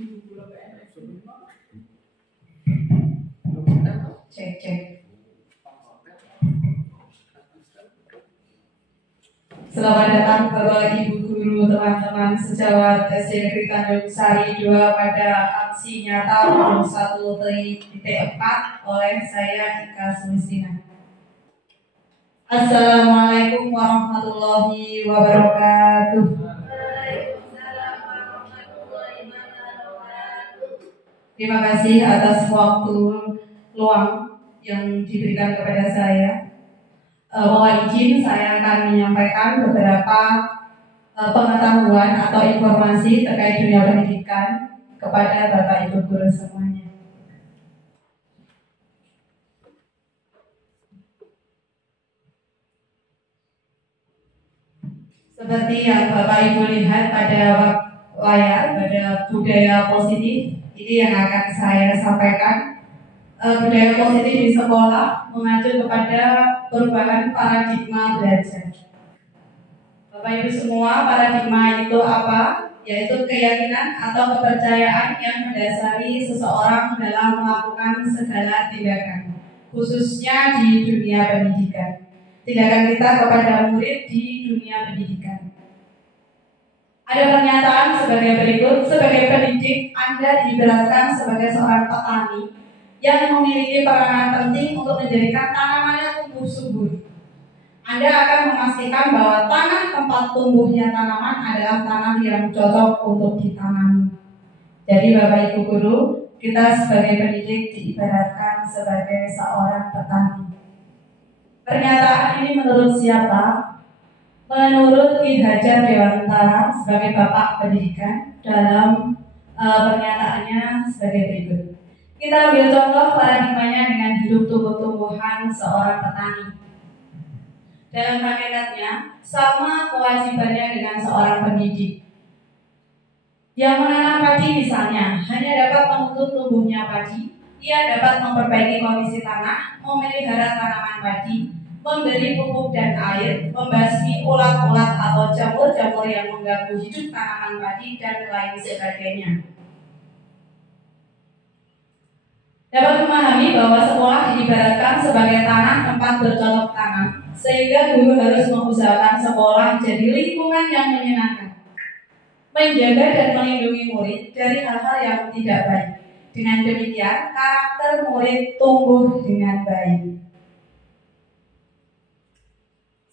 Cek cek. Selamat datang Bapak Ibu Guru, teman-teman sejawat SD Negeri Tanjung Sari 2 pada aksi nyata nomor 1.4 oleh saya Ika Sulistina. Assalamualaikum warahmatullahi wabarakatuh. Terima kasih atas waktu luang yang diberikan kepada saya. Mohon izin saya akan menyampaikan beberapa pengetahuan atau informasi terkait dunia pendidikan kepada Bapak Ibu Guru semuanya. Seperti yang Bapak Ibu lihat pada layar, pada budaya positif, ini yang akan saya sampaikan. Budaya positif di sekolah mengacu kepada perubahan paradigma belajar. Bapak Ibu semua, paradigma itu apa? Yaitu keyakinan atau kepercayaan yang mendasari seseorang dalam melakukan segala tindakan, khususnya di dunia pendidikan. Tindakan kita kepada murid di dunia pendidikan. Ada pernyataan sebagai berikut: sebagai pendidik, Anda diibaratkan sebagai seorang petani yang memiliki peranan penting untuk menjadikan tanamannya tumbuh subur. Anda akan memastikan bahwa tanah tempat tumbuhnya tanaman adalah tanah yang cocok untuk ditanami. Jadi Bapak Ibu Guru, kita sebagai pendidik diibaratkan sebagai seorang petani. Pernyataan ini menurut siapa? Menurut Ki Hajar Dewantara sebagai Bapak Pendidikan dalam pernyataannya sebagai berikut. Kita ambil contoh paradigmanya dengan hidup tumbuh-tumbuhan seorang petani. Dalam hakikatnya, sama kewajibannya dengan seorang pendidik. Yang menanam padi misalnya, hanya dapat menuntut tumbuhnya padi. Ia dapat memperbaiki kondisi tanah, memelihara tanaman padi, memberi pupuk dan air, membasmi ulat-ulat atau jamur-jamur yang mengganggu hidup tanaman padi, dan lain sebagainya. Dapat memahami bahwa sekolah diibaratkan sebagai tanah tempat bercocok tanam, sehingga guru harus mengusahakan sekolah jadi lingkungan yang menyenangkan, menjaga dan melindungi murid dari hal-hal yang tidak baik. Dengan demikian, karakter murid tumbuh dengan baik.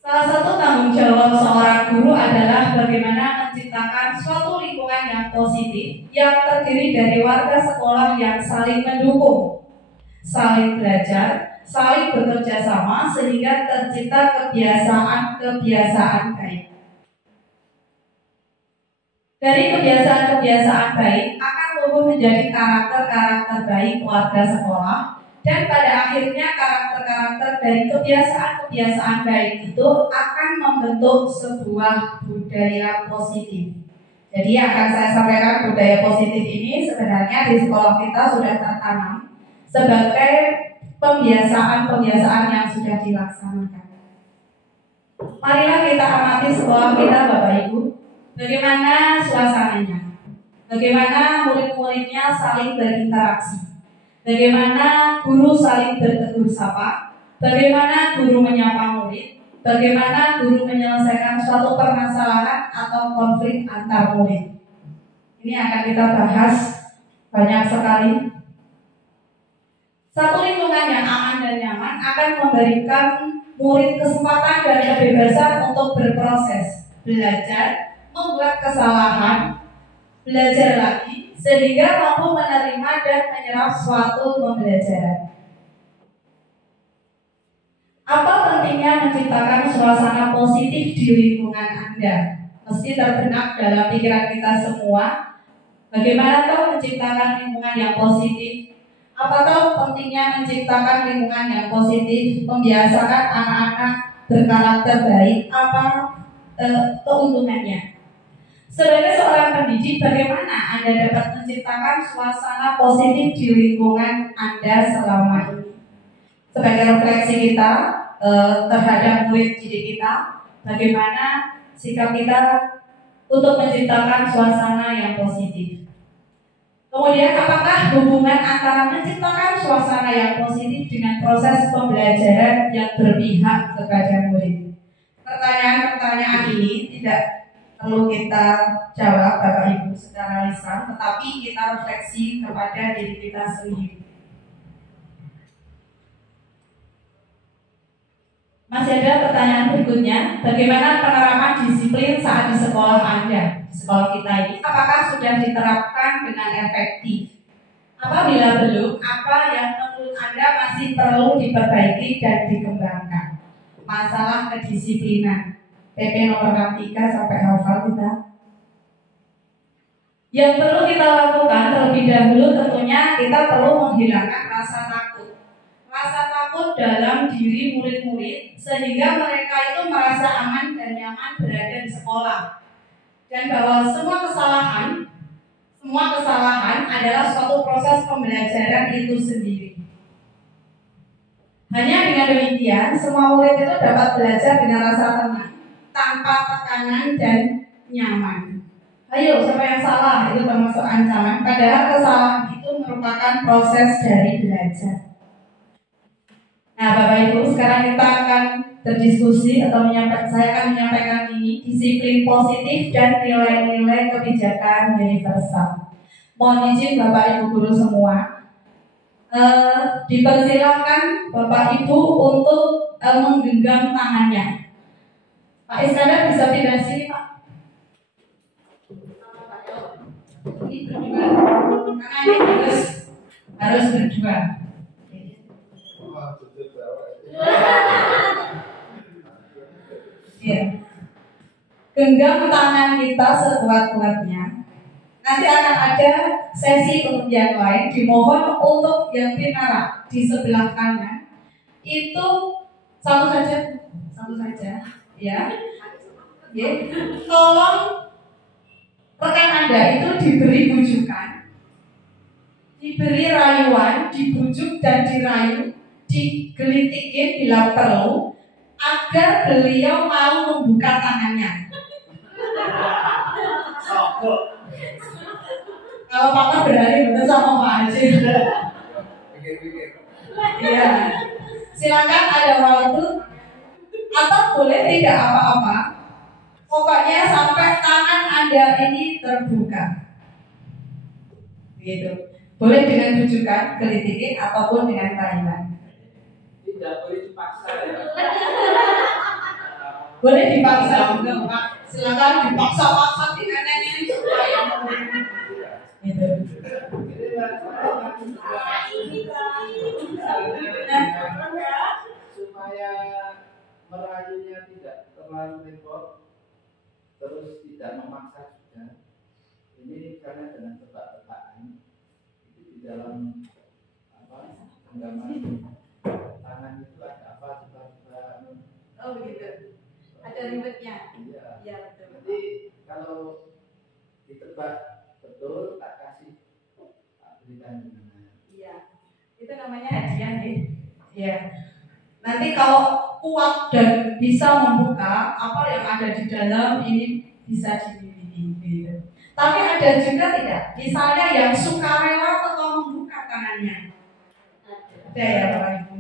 Salah satu tanggung jawab seorang guru adalah bagaimana menciptakan suatu lingkungan yang positif yang terdiri dari warga sekolah yang saling mendukung, saling belajar, saling bekerja sama sehingga tercipta kebiasaan-kebiasaan baik. Dari kebiasaan-kebiasaan baik akan tumbuh menjadi karakter-karakter baik warga sekolah. Dan pada akhirnya karakter-karakter dari kebiasaan-kebiasaan baik itu akan membentuk sebuah budaya positif. Jadi yang akan saya sampaikan, budaya positif ini sebenarnya di sekolah kita sudah tertanam sebagai pembiasaan-pembiasaan yang sudah dilaksanakan. Marilah kita amati sekolah kita Bapak Ibu. Bagaimana suasananya? Bagaimana murid-muridnya saling berinteraksi? Bagaimana guru saling bertegur sapa, bagaimana guru menyapa murid, bagaimana guru menyelesaikan suatu permasalahan atau konflik antar murid. Ini akan kita bahas banyak sekali. Satu lingkungan yang aman dan nyaman akan memberikan murid kesempatan dan kebebasan untuk berproses, belajar, membuat kesalahan, belajar lagi, sehingga mampu menerima dan menyerap suatu pembelajaran. Apa pentingnya menciptakan suasana positif di lingkungan Anda? Mesti terbenak dalam pikiran kita semua. Bagaimana tahu menciptakan lingkungan yang positif? Apa tahu pentingnya menciptakan lingkungan yang positif, membiasakan anak-anak berkarakter baik? Apa keuntungannya? Sebagai seorang pendidik, bagaimana Anda dapat menciptakan suasana positif di lingkungan Anda selama ini? Sebagai refleksi kita terhadap murid didik kita, bagaimana sikap kita untuk menciptakan suasana yang positif? Kemudian apakah hubungan antara menciptakan suasana yang positif dengan proses pembelajaran yang berpihak kepada murid? Pertanyaan-pertanyaan ini tidak perlu kita jawab Bapak Ibu secara lisan, tetapi kita refleksi kepada diri kita sendiri. Masih ada pertanyaan berikutnya, bagaimana penerapan disiplin saat di sekolah Anda, di sekolah kita ini? Apakah sudah diterapkan dengan efektif? Apabila belum, apa yang menurut Anda masih perlu diperbaiki dan dikembangkan? Masalah kedisiplinan, PP nomor 63 sampai hafal kita. Yang perlu kita lakukan terlebih dahulu tentunya kita perlu menghilangkan rasa takut. Rasa takut dalam diri murid-murid sehingga mereka itu merasa aman dan nyaman berada di sekolah. Dan bahwa semua kesalahan adalah suatu proses pembelajaran itu sendiri. Hanya dengan demikian, semua murid itu dapat belajar dengan rasa tenang, tanpa tekanan dan nyaman. Ayo, siapa yang salah? Itu termasuk ancaman. Padahal kesalahan itu merupakan proses dari belajar. Nah, Bapak Ibu, sekarang kita akan berdiskusi atau saya akan menyampaikan ini disiplin positif dan nilai-nilai kebijakan universal. Mohon izin Bapak Ibu guru semua, dipersilakan Bapak Ibu untuk menggenggam tangannya. Pak Iskandar bisa pindah sini, Pak. Ini berdua, tangannya harus berdua. Ya. Genggam tangan kita sekuat-kuatnya. Nanti akan ada sesi pengujian lain. Dimohon untuk yang pinara di sebelah kanan itu satu saja, ya. Ya. Tolong rekan Anda itu diberi bujukan, diberi rayuan, dibujuk dan dirayu, digelitikin bila perlu, agar beliau mau membuka tangannya. Kalau Papa berani betul sama Pak Haji. Iya. Silakan ada waktu atau boleh tidak apa-apa. Pokoknya sampai tangan Anda ini terbuka. Begitu. Boleh dengan bujukan, gelitikin ataupun dengan rayuan. Tidak boleh dipaksa ya. Boleh dipaksa juga Pak. Silakan dipaksa-paksa dengan nenek supaya gitu. Supaya merayunya tidak terlalu repot, terus tidak memaksa juga. Ini karena dengan tebak-tebakan itu di dalam genggaman tangan itu ada apa coba. Oh begitu. Ada ribetnya. Iya. Iya betul. Jadi kalau ditebak betul tak kasih, tak berikan gimana. Iya. Itu namanya hadiah nih. Iya. Nanti kalau kuat dan bisa membuka apa yang ada di dalam ini bisa dimiliki. Tapi ada juga tidak. Misalnya yang sukarela atau membuka tangannya. Ada ya Bapak Ibu.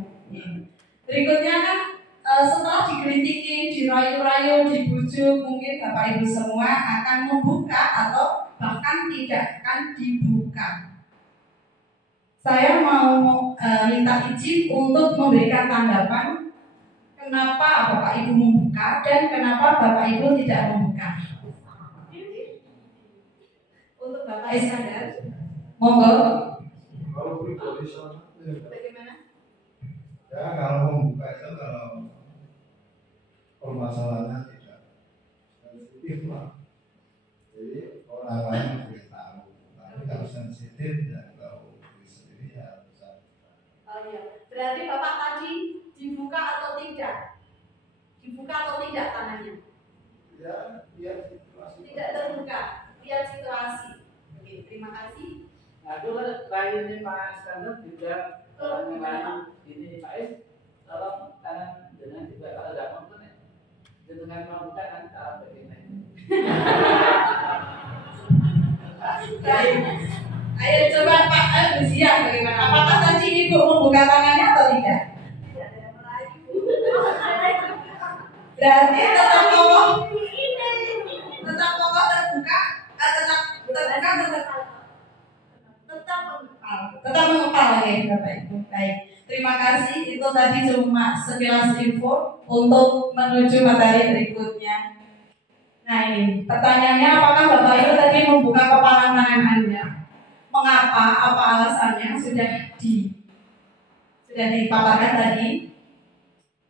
Berikutnya kan setelah digelitikin, dirayu-rayu, dibujuk, mungkin Bapak Ibu semua akan membuka atau bahkan tidak akan dibuka. Saya mau minta izin untuk memberikan tanggapan kenapa Bapak Ibu membuka dan kenapa Bapak Ibu tidak membuka. Untuk Bapak Iskandar, monggo. Kalau pribadi sama Bagaimana? ya kalau membuka itu kalau permasalahannya tidak sensitif lah, jadi orang lain boleh tahu, tapi kalau sensitif tidak tahu diri sendiri ya bisa. Oh iya, berarti Bapak tadi dibuka atau tidak? Dibuka atau tidak tangannya? Ya, lihat situasi. Tidak terbuka, lihat situasi. Oke, terima kasih. Nah, itu lainnya Pak Iskandar juga mengenai ini Pak Is, tolong tangan dengan juga kalau tidak mampu nih, dengan membuka nanti cara bagaimana. Baik, Ayo coba Pak Lucia bagaimana? Apakah tadi Ibu membuka tangannya atau tidak? Berarti tetap kokoh terbuka, tetap mengepal ya Bapak Ibu. Baik, terima kasih. Itu tadi cuma sekilas info untuk menuju materi berikutnya. Nah ini pertanyaannya, apakah Bapak Ibu tadi membuka kepala tangan Anda? Mengapa? Apa alasannya? Sudah dipaparkan tadi.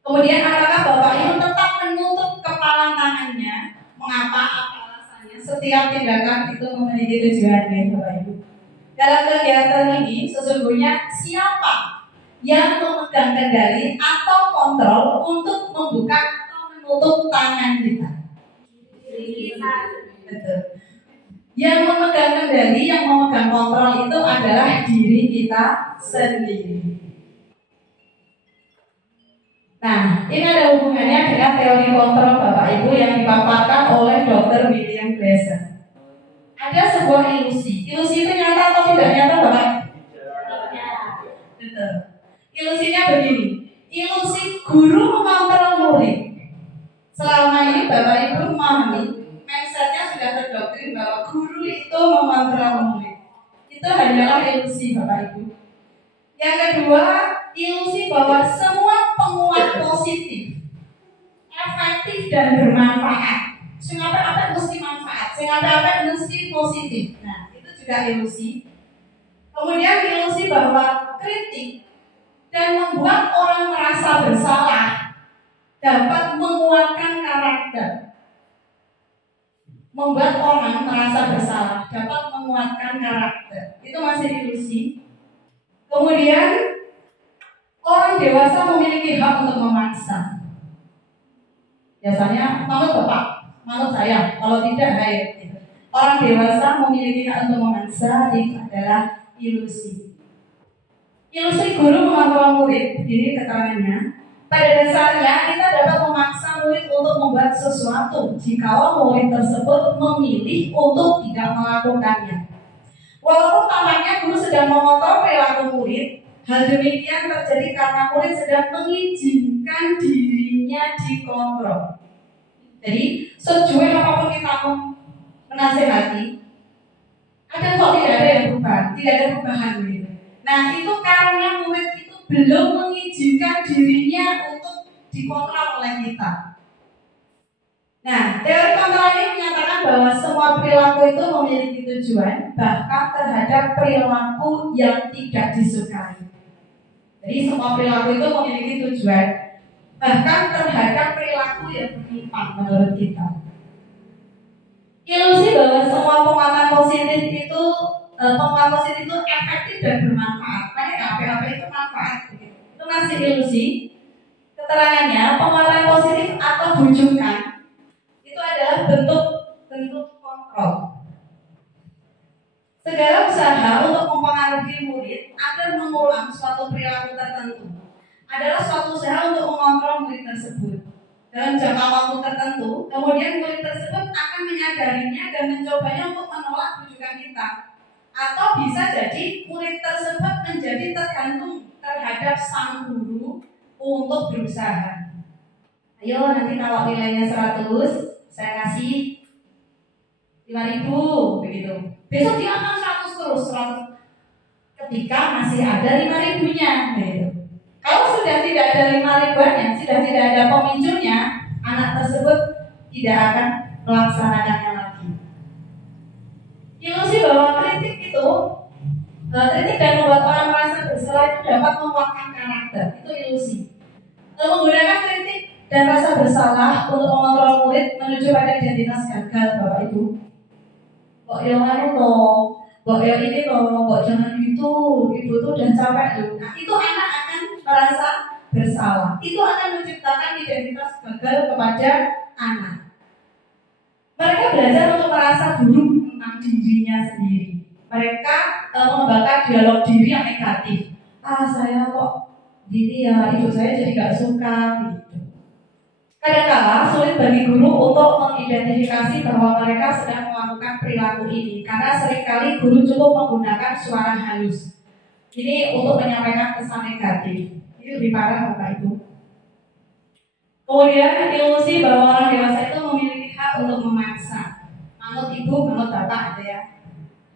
Kemudian apakah Bapak Ibu tetap menutup kepala tangannya? Mengapa? Apa alasannya? Setiap tindakan itu memiliki tujuan ya Bapak Ibu. Dalam kegiatan ini sesungguhnya siapa yang memegang kendali atau kontrol untuk membuka atau menutup tangan kita? Betul. Yang memegang kendali, yang memegang kontrol itu adalah diri kita sendiri. Nah, ini ada hubungannya dengan teori kontrol Bapak Ibu yang dipaparkan oleh Dr. William Glasser. Ada sebuah ilusi. Ilusi itu nyata atau tidak nyata Bapak? Betul. Ilusinya begini. Ilusi guru mengontrol murid. Selama ini Bapak Ibu memahami, mindsetnya sudah terdoktrin bahwa guru itu mengontrol murid. Itu hanyalah ilusi Bapak Ibu. Yang kedua, ilusi bahwa semua penguat positif, efektif dan bermanfaat. Sing apa mesti manfaat, sing apa mesti positif. Nah, itu juga ilusi. Kemudian ilusi bahwa kritik dan membuat orang merasa bersalah dapat menguatkan karakter. Membuat orang merasa bersalah dapat menguatkan karakter. Itu masih ilusi. Kemudian orang dewasa memiliki hak untuk memaksa. Biasanya menurut Bapak, menurut saya, kalau tidak baik. Orang dewasa memiliki hak untuk memaksa, itu adalah ilusi. Ilusi guru mengontrol murid. Jadi keterangannya, pada dasarnya kita dapat memaksa murid untuk membuat sesuatu jika murid tersebut memilih untuk tidak melakukannya. Walaupun tampaknya guru sedang mengontrol perilaku murid, hal demikian terjadi karena murid sedang mengizinkan dirinya dikontrol. Jadi, sejauh apapun kita menasehati, ada kok tidak ada yang berubah, tidak ada perubahan gitu. Nah, itu karena murid itu belum mengizinkan dirinya untuk dikontrol oleh kita. Nah, teori kontrol ini menyatakan bahwa semua perilaku itu memiliki tujuan, bahkan terhadap perilaku yang tidak disukai. Jadi semua perilaku itu memiliki tujuan, bahkan terhadap perilaku yang menyimpang menurut kita. Ilusi bahwa semua penguatan positif itu efektif dan bermanfaat. Makanya apa itu manfaat. Itu masih ilusi. Keterangannya, penguatan positif atau bujukan itu adalah bentuk kontrol. Segala usaha untuk mempengaruhi murid agar mengulang suatu perilaku tertentu adalah suatu usaha untuk mengontrol murid tersebut dalam jangka waktu tertentu. Kemudian murid tersebut akan menyadarinya dan mencobanya untuk menolak bujukan kita. Atau bisa jadi murid tersebut menjadi tergantung terhadap sang guru untuk berusaha. Ayo nanti kalau nilainya 100 saya kasih 5.000 begitu. Besok dia akan 100 terus 100. Ketika masih ada 5.000-nya begitu. Kalau sudah tidak ada 5.000-nya, sudah tidak ada pemicunya, anak tersebut tidak akan melaksanakannya lagi. Ilusi bahwa kritik dan membuat orang merasa bersalah itu dapat menguatkan karakter. Itu ilusi. Menggunakan kritik dan rasa bersalah untuk mengontrol murid menuju pada identitas gagal Bapak Ibu. Kok yang anu loh, kok yang ini loh, kok jangan gitu, ibu tuh udah capek loh. Nah itu anak akan merasa bersalah. Itu akan menciptakan identitas gagal kepada anak. Mereka belajar untuk merasa buruk tentang dirinya sendiri. Mereka mengembangkan dialog diri yang negatif. Saya kok gini ya, ibu saya jadi gak suka gitu. Kadangkala sulit bagi guru untuk mengidentifikasi bahwa mereka sedang melakukan perilaku ini karena seringkali guru cukup menggunakan suara halus. Ini untuk menyampaikan pesan negatif. Ini lebih parah Bapak Ibu. Kemudian ilusi bahwa orang dewasa itu memiliki hak untuk memaksa. Manut ibu, manut bapak gitu ya.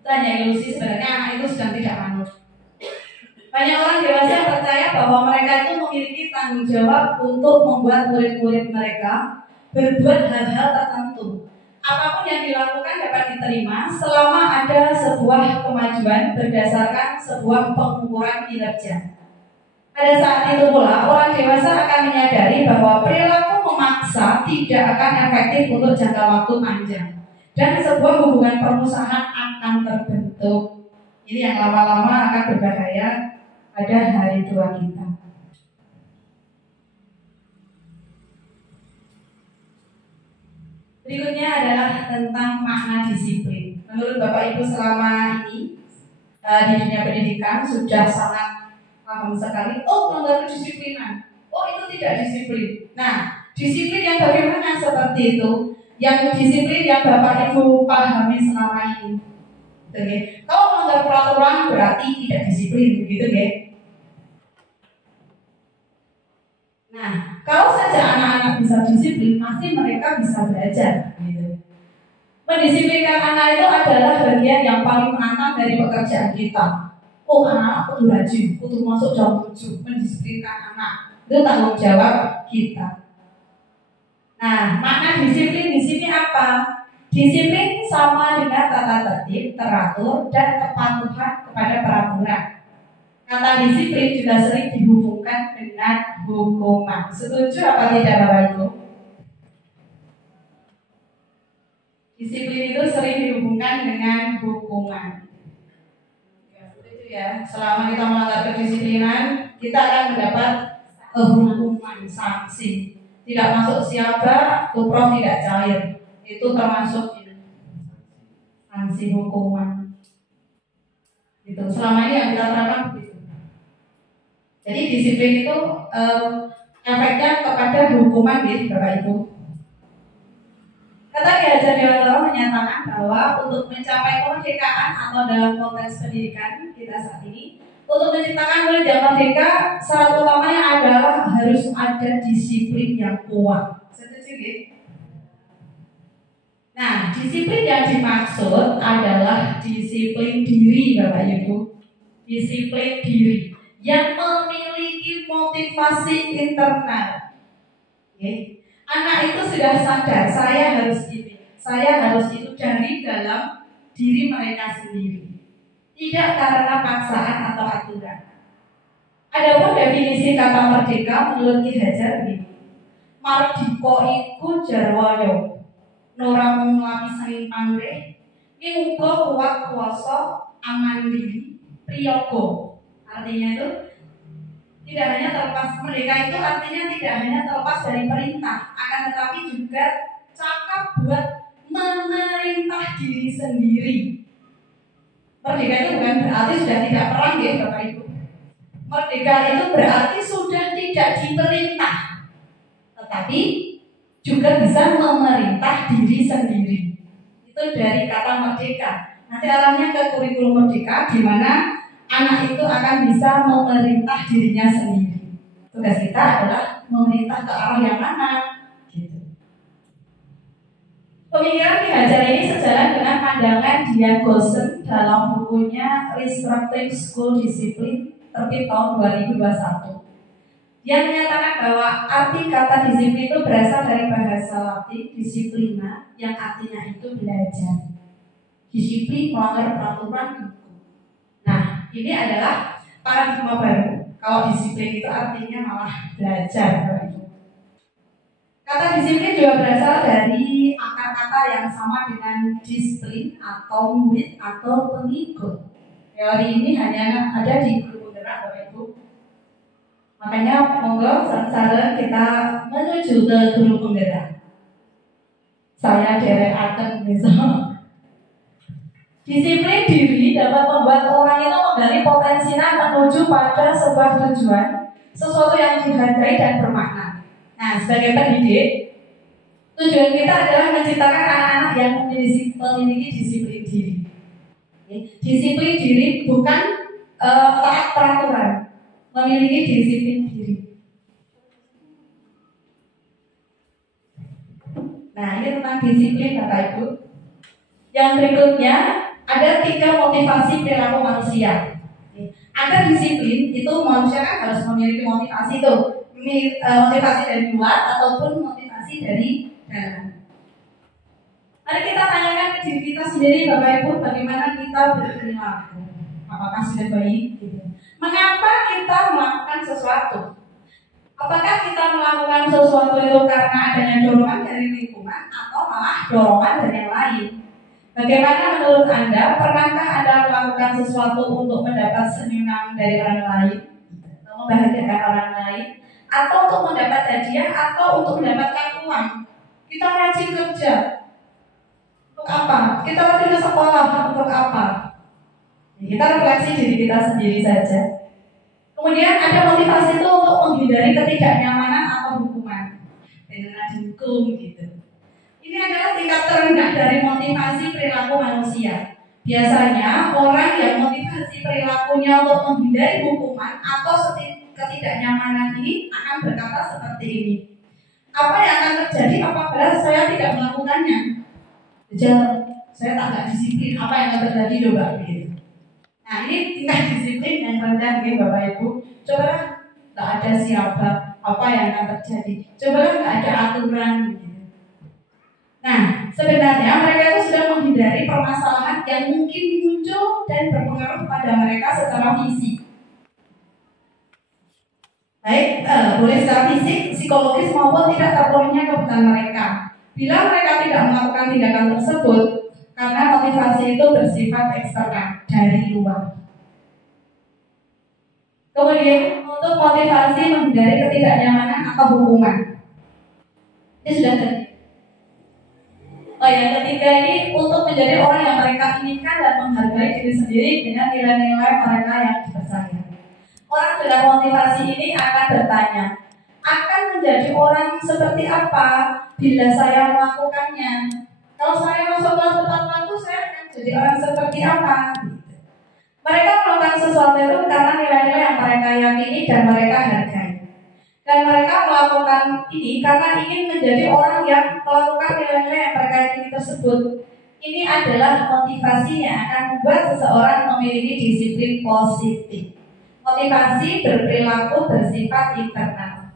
Itu hanya ilusi, sebenarnya anak itu sedang tidak manut. Banyak orang dewasa yang percaya bahwa mereka itu memiliki tanggung jawab untuk membuat murid-murid mereka berbuat hal-hal tertentu. Apapun yang dilakukan dapat diterima selama ada sebuah kemajuan berdasarkan sebuah pengukuran kinerja. Pada saat itu pula, orang dewasa akan menyadari bahwa perilaku memaksa tidak akan efektif untuk jangka waktu panjang. Dan sebuah hubungan permusuhan akan terbentuk. Ini yang lama-lama akan berbahaya pada hari tua kita. Berikutnya adalah tentang makna disiplin. Menurut Bapak Ibu selama ini di dunia pendidikan sudah sangat paham sekali. Oh, melanggar kedisiplinan. Oh, itu tidak disiplin. Nah, disiplin yang bagaimana seperti itu? Yang disiplin yang Bapak Ibu pahami selama ini. Oke. Kalau melanggar peraturan berarti tidak disiplin, begitu ya? Nah, kalau saja anak-anak bisa disiplin, pasti mereka bisa belajar. Gitu. Mendisiplinkan anak itu adalah bagian yang paling menantang dari pekerjaan kita. Oh, anak-anak kudu rajin, kudu masuk jam 7, mendisiplinkan anak. Itu tanggung jawab kita. Nah, makna disiplin di sini apa? Disiplin sama dengan tata tertib, teratur, dan kepatuhan kepada peraturan. Kata disiplin juga sering dihubungkan dengan hukuman. Setuju apa tidak Bapak Ibu? Disiplin itu sering dihubungkan dengan hukuman. Ya, selama kita melanggar kedisiplinan, kita akan mendapat hukuman, sanksi. Tidak masuk siaga, tuprof tidak cair. Itu termasuk sanksi hukuman. Gitu. Selama ini yang kita terapkan begitu. Jadi disiplin itu efeknya kepada hukuman, gitu Bapak Ibu. Kata Ki Hajar Dewantara menyatakan bahwa untuk mencapai kemerdekaan atau dalam konteks pendidikan kita saat ini, untuk menciptakan murid yang merdeka, syarat utamanya adalah harus ada disiplin yang kuat. Setuju gitu? Nah, disiplin yang dimaksud adalah disiplin diri, Bapak Ibu. Disiplin diri yang memiliki motivasi internal. Okay. Anak itu sudah sadar, saya harus ini, saya harus itu dari dalam diri mereka sendiri. Tidak karena paksaan atau aturan. Adapun definisi kata merdeka menurut Ki Hajar begini. Mardika iku jarwaya, ora mung lapisaning pamrih, ing uga kuat kuwasa aman diri, priyaga. Artinya itu tidak hanya terlepas, merdeka itu artinya tidak hanya terlepas dari perintah, akan tetapi juga cakap buat memerintah diri sendiri. Merdeka itu bukan berarti sudah tidak perang ya Bapak Ibu. Merdeka itu berarti sudah tidak diperintah, tetapi juga bisa memerintah diri sendiri. Itu dari kata merdeka. Nanti arahnya ke kurikulum merdeka, di mana anak itu akan bisa memerintah dirinya sendiri. Tugas kita adalah memerintah ke arah yang mana. Gitu. Pemikiran Ki Hajar ini sejalan dengan pandangan Dian Goosen dalam bukunya Restructuring School Discipline terbit tahun 2021. Dia menyatakan bahwa arti kata disiplin itu berasal dari bahasa Latin disiplina, yang artinya itu belajar. Disiplin melanggar peraturan. Nah, ini adalah paradigma baru. Kalau disiplin itu artinya malah belajar. Kata disiplin juga berasal dari akar kata yang sama dengan disiplin atau murid atau pengikut. Teori ini hanya ada di guru penggerak, Bapak Ibu. Makanya monggo saran kita menuju ke guru penggerak. Saya derek akan misal. Disiplin diri dapat membuat orang itu menggali potensinya menuju pada sebuah tujuan, sesuatu yang dihargai dan bermakna. Nah, Nah, sebagai pendidik, tujuan kita adalah menciptakan anak-anak yang memiliki disiplin diri. Disiplin diri bukan taat peraturan, memiliki disiplin diri. Nah, ini tentang disiplin Bapak Ibu. Yang berikutnya ada 3 motivasi perilaku manusia. Agar disiplin itu manusia kan harus memiliki motivasi tuh, motivasi dari luar ataupun motivasi dari dalam. Mari kita tanyakan ke diri kita sendiri Bapak Ibu, bagaimana kita berperilaku. Apakah sudah baik? Mengapa kita melakukan sesuatu? Apakah kita melakukan sesuatu itu karena adanya dorongan dari lingkungan atau malah dorongan dari yang lain? Bagaimana menurut Anda? Pernahkah Anda melakukan sesuatu untuk mendapat senyuman dari orang lain, atau membahagiakan orang lain, atau untuk mendapat hadiah, atau untuk mendapatkan uang? Kita rajin kerja untuk apa? Kita rajin ke sekolah untuk apa? Kita refleksi diri kita sendiri saja. Kemudian ada motivasi itu untuk menghindari ketidaknyamanan atau hukuman dengan dihukum gitu. Ini adalah tingkat terendah dari motivasi perilaku manusia. Biasanya orang yang motivasi perilakunya untuk menghindari hukuman atau ketidaknyamanan ini akan berkata seperti ini. Apa yang akan terjadi apabila saya tidak melakukannya? Saya tak disiplin. Apa yang akan terjadi coba gitu. Nah, ini tingkat disiplin yang rendah nih Bapak Ibu. Coba tak ada siapa, apa yang akan terjadi. Coba nggak ada aturan gitu. Nah, sebenarnya mereka itu sudah menghindari permasalahan yang mungkin muncul dan berpengaruh pada mereka secara fisik. Baik, boleh secara fisik, psikologis maupun tidak terpenuhinya kebutuhan mereka. Bila mereka tidak melakukan tindakan tersebut, karena motivasi itu bersifat eksternal dari luar. Kemudian untuk motivasi menghindari ketidaknyamanan atau hukuman, ini sudah terjadi. Yang ketiga ini untuk menjadi orang yang mereka inginkan dan menghargai diri sendiri dengan nilai-nilai mereka yang dipercaya. Orang dengan motivasi ini akan bertanya, akan menjadi orang seperti apa bila saya melakukannya? Kalau saya masuk kelas tepat waktu, saya akan jadi orang seperti apa? Mereka melakukan sesuatu itu karena nilai-nilai yang mereka yakini dan mereka hargai. Dan mereka melakukan ini karena ingin menjadi orang yang melakukan nilai-nilai yang mereka yakini tersebut. Ini adalah motivasi yang akan membuat seseorang memiliki disiplin positif. Motivasi berperilaku bersifat internal.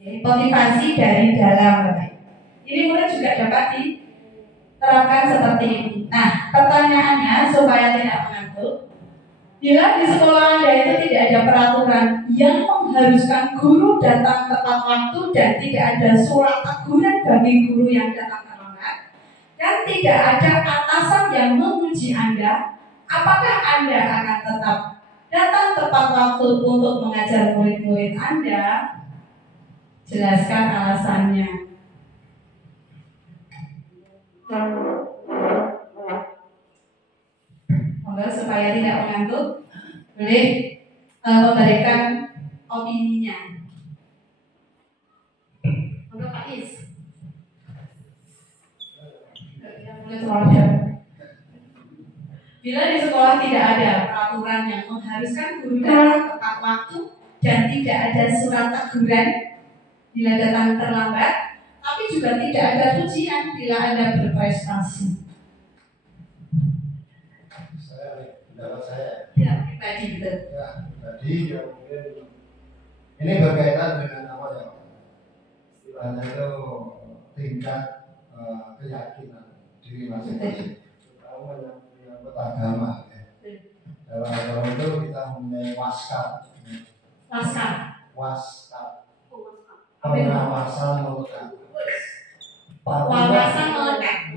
Jadi motivasi dari dalam. Ini mulai juga dapat diterapkan seperti ini. Nah, pertanyaannya supaya tidak mengantuk. Bila di sekolah Anda itu tidak ada peraturan yang mengharuskan guru datang tepat waktu dan tidak ada surat teguran bagi guru yang datang terlambat dan tidak ada atasan yang menguji Anda, apakah Anda akan tetap datang tepat waktu untuk mengajar murid-murid Anda? Jelaskan alasannya. Semoga supaya tidak mengantuk, boleh memberikan opininya. Untuk Pak Is. Bila di sekolah tidak ada peraturan yang mengharuskan guru datang tepat waktu dan tidak ada surat teguran bila datang terlambat, tapi juga tidak ada ujian bila Anda berprestasi. Pendapat saya ya pribadi betul. ya pribadi ya mungkin ini berkaitan dengan apa ya istilahnya itu tingkat keyakinan diri masing-masing, terutama yang menyangkut agama ya. Dalam agama itu kita mempunyai waskat pengawasan melekat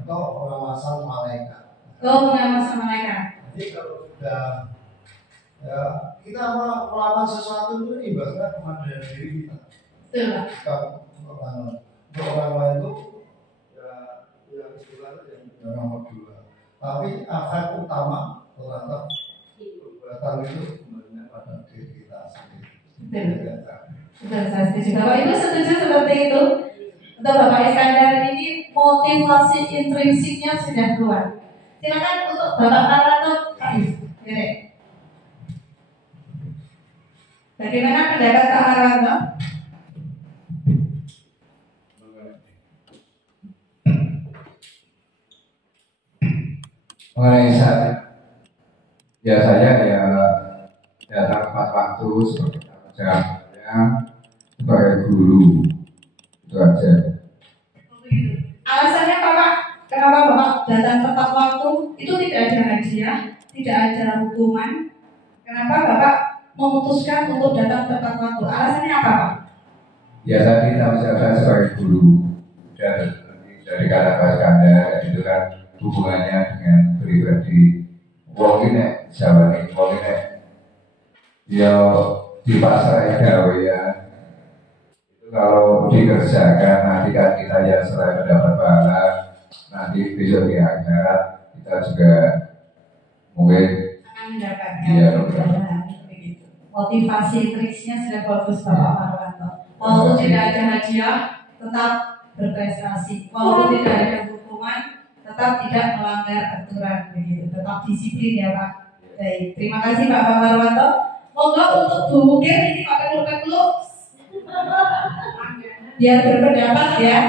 atau pengawasan malaikat. Pengawasan malaikat. Jadi kalau sudah ya, kita melakukan sesuatu itu ibaratnya kepada diri kita. Betul. Untuk orang lain itu ya istilahnya yang nomor 2. Tapi efek utama terhadap perbuatan itu sebenarnya pada diri kita sendiri. Sudah saya setuju. Bapak Ibu setuju seperti itu? Untuk Bapak Iskandar ini motivasi intrinsiknya sudah keluar. Silakan untuk Bapak Marwanto Kaif. Bagaimana pendapat Pak Marwanto? Mengenai saat biasanya ya datang tepat waktu seperti kerjanya sebagai guru itu aja. Alasannya Bapak, kenapa Bapak datang tepat waktu? Itu tidak ada hadiah, tidak ada hukuman. Kenapa Bapak memutuskan untuk datang tepat waktu? Alasannya apa Pak? Ya tadi tanggung jawab saya sebagai guru dan dari kata Pak Iskandar itu kan hubungannya dengan pribadi. Wong ini jawabannya wong ini ya di pasar gawe ya itu kalau dikerjakan nanti kan kita ya selain mendapat pahala nanti besok di akhirat kita juga mungkin Akan mendapatkan iya, begitu. Motivasi triksnya sudah bagus Bapak Marwanto. Walaupun tidak ada hadiah, tetap berprestasi. Walaupun tidak ada hukuman, tetap tidak melanggar aturan begitu. Tetap disiplin ya Pak. Baik, terima kasih Pak Marwanto. Monggo untuk Bu Mukir ini pakai pulpen dulu. Biar berpendapat ya.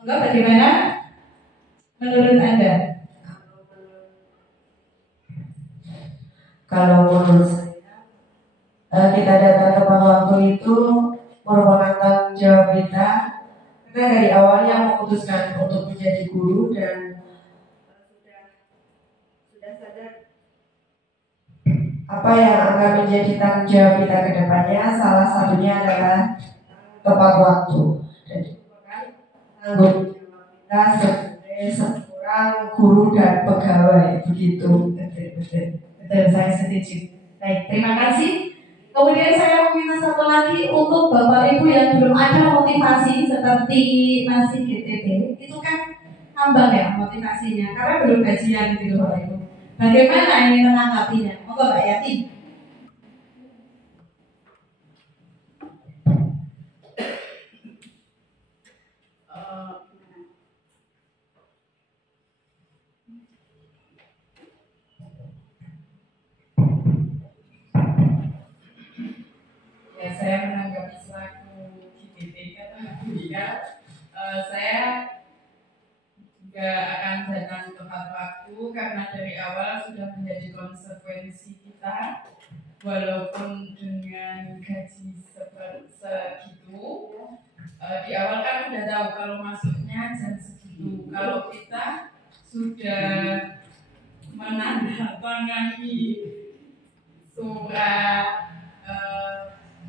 Monggo bagaimana menurut Anda? Kalau menurut saya, kita datang tepat waktu itu merupakan tanggung jawab kita. Karena dari awalnya memutuskan untuk menjadi guru dan sudah sadar apa yang akan menjadi tanggung jawab kita ke depannya. Salah satunya adalah tepat waktu. Dan tanggung jawab kita sebagai seorang guru dan pegawai begitu. Betul, saya setuju. Baik, terima kasih. Kemudian saya meminta satu lagi untuk Bapak Ibu yang belum ada motivasi seperti masih GTT, itu kan tambah ya motivasinya karena belum gajian gitu Bapak Ibu. Bagaimana ini menanggapinya? Monggo Mbak Yati. Ya, saya menanggapi selaku GTT kata Bu Ika, saya juga akan datang tepat waktu karena dari awal sudah menjadi konsekuensi kita, walaupun dengan gaji segitu. Di awal kan udah tahu kalau masuknya jam segitu. Kalau kita sudah menandatangani surat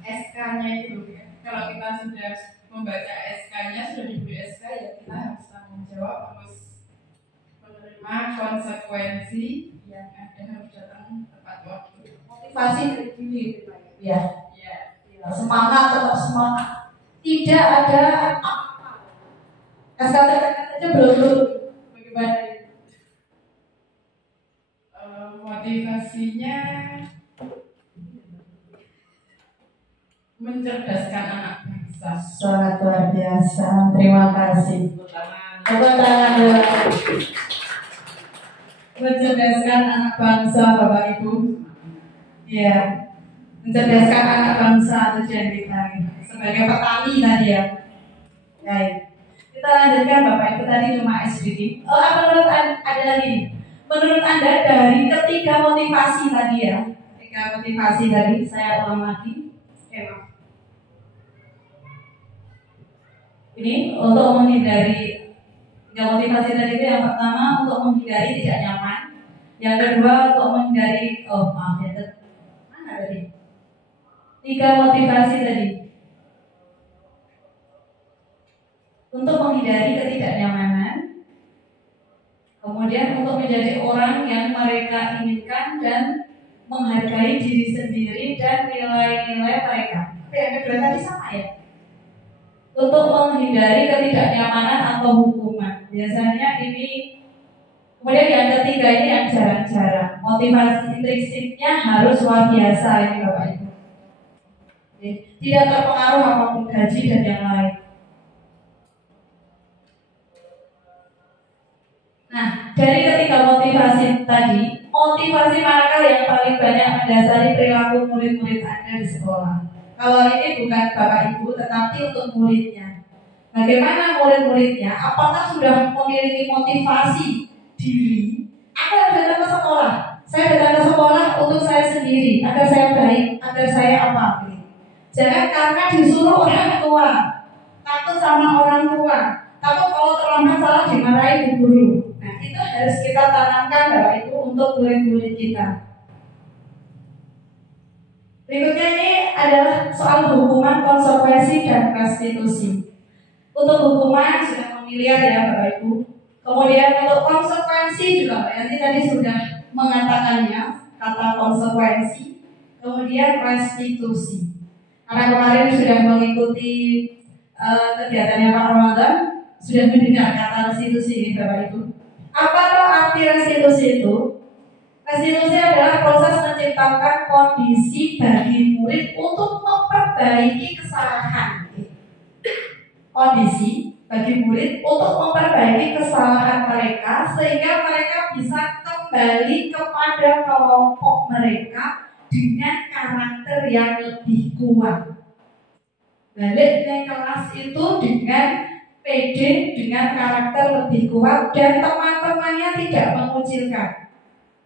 SK-nya itu ya. Kalau kita sudah membaca SK-nya, sudah diberi SK ya kita harus tanggung jawab, harus menerima konsekuensi yang ada, harus datang tepat waktu. Motivasi dari diri ya. Ya. Semangat, tetap semangat. Tidak ada SKTK saja belum. Bagaimana ini? Motivasinya mencerdaskan anak bangsa. Sangat luar biasa. Terima kasih. Tepuk tangan dulu. Mencerdaskan anak bangsa Bapak Ibu. Ya, mencerdaskan anak bangsa tujuan kita sebagai petani tadi ya. Baik, kita lanjutkan Bapak Ibu tadi cuma SBD. Apa menurut ada lagi? Menurut Anda dari ketiga motivasi tadi ya, ketiga motivasi tadi saya ulang lagi. Ini untuk menghindari motivasi tadi itu yang pertama untuk menghindari tidak nyaman, yang kedua untuk menghindari mana tadi? Tiga motivasi tadi untuk menghindari ketidaknyamanan, kemudian untuk menjadi orang yang mereka inginkan dan menghargai diri sendiri dan nilai-nilai mereka. Oke, yang kedua tadi sama ya. Untuk menghindari ketidaknyamanan atau hukuman. Biasanya ini. Kemudian yang ketiga ini yang jarang-jarang. Motivasi intrinsiknya harus luar biasa ini Bapak Ibu. Tidak terpengaruh apapun gaji dan yang lain. Nah, dari ketiga motivasi tadi, motivasi manakah yang paling banyak mendasari perilaku murid-murid Anda di sekolah? Kalau ini bukan Bapak Ibu, tetapi untuk muridnya. Bagaimana murid-muridnya? Apakah sudah memiliki motivasi diri? Aku harus datang ke sekolah. Saya datang ke sekolah untuk saya sendiri, agar saya baik, agar saya apa? Jangan karena disuruh orang tua, takut sama orang tua, takut kalau terlambat salah dimarahi guru. Nah, itu harus kita tanamkan Bapak Ibu untuk murid-murid kita. Berikutnya ini adalah soal hukuman, konsekuensi, dan restitusi. Untuk hukuman sudah familiar ya Bapak Ibu. Kemudian untuk konsekuensi juga Pak Yanti tadi sudah mengatakannya, kata konsekuensi. Kemudian restitusi. Karena kemarin sudah mengikuti kegiatannya Pak Ramadan, sudah mendengar kata restitusi ini Bapak Ibu. Apa tuh arti restitusi itu? Restitusi adalah proses menciptakan kondisi bagi murid untuk memperbaiki kesalahan. Kondisi bagi murid untuk memperbaiki kesalahan mereka sehingga mereka bisa kembali kepada kelompok mereka dengan karakter yang lebih kuat. Balik ke kelas itu dengan PD, dengan karakter lebih kuat dan teman-temannya tidak mengucilkan.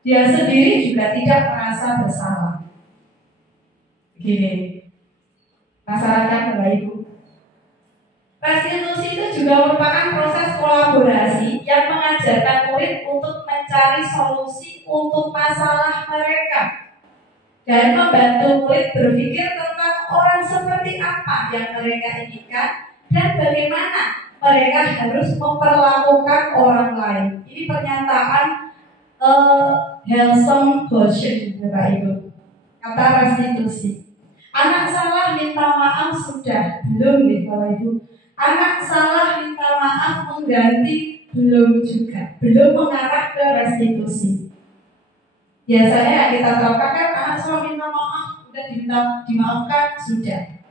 Dia sendiri juga tidak merasa bersalah. Begini, masyarakat Bapak Ibu. Restitusi itu juga merupakan proses kolaborasi yang mengajarkan murid untuk mencari solusi untuk masalah mereka dan membantu murid berpikir tentang orang seperti apa yang mereka inginkan dan bagaimana mereka harus memperlakukan orang lain. Ini pernyataan Helson Goshen, Bapak Ibu. Kata restitusi. Anak salah minta maaf sudah, belum nih Bapak Ibu. Anak salah minta maaf mengganti, belum juga, belum mengarah ke restitusi. Biasanya yang kita terapkan kan anak salah minta maaf, udah dimaafkan, sudah.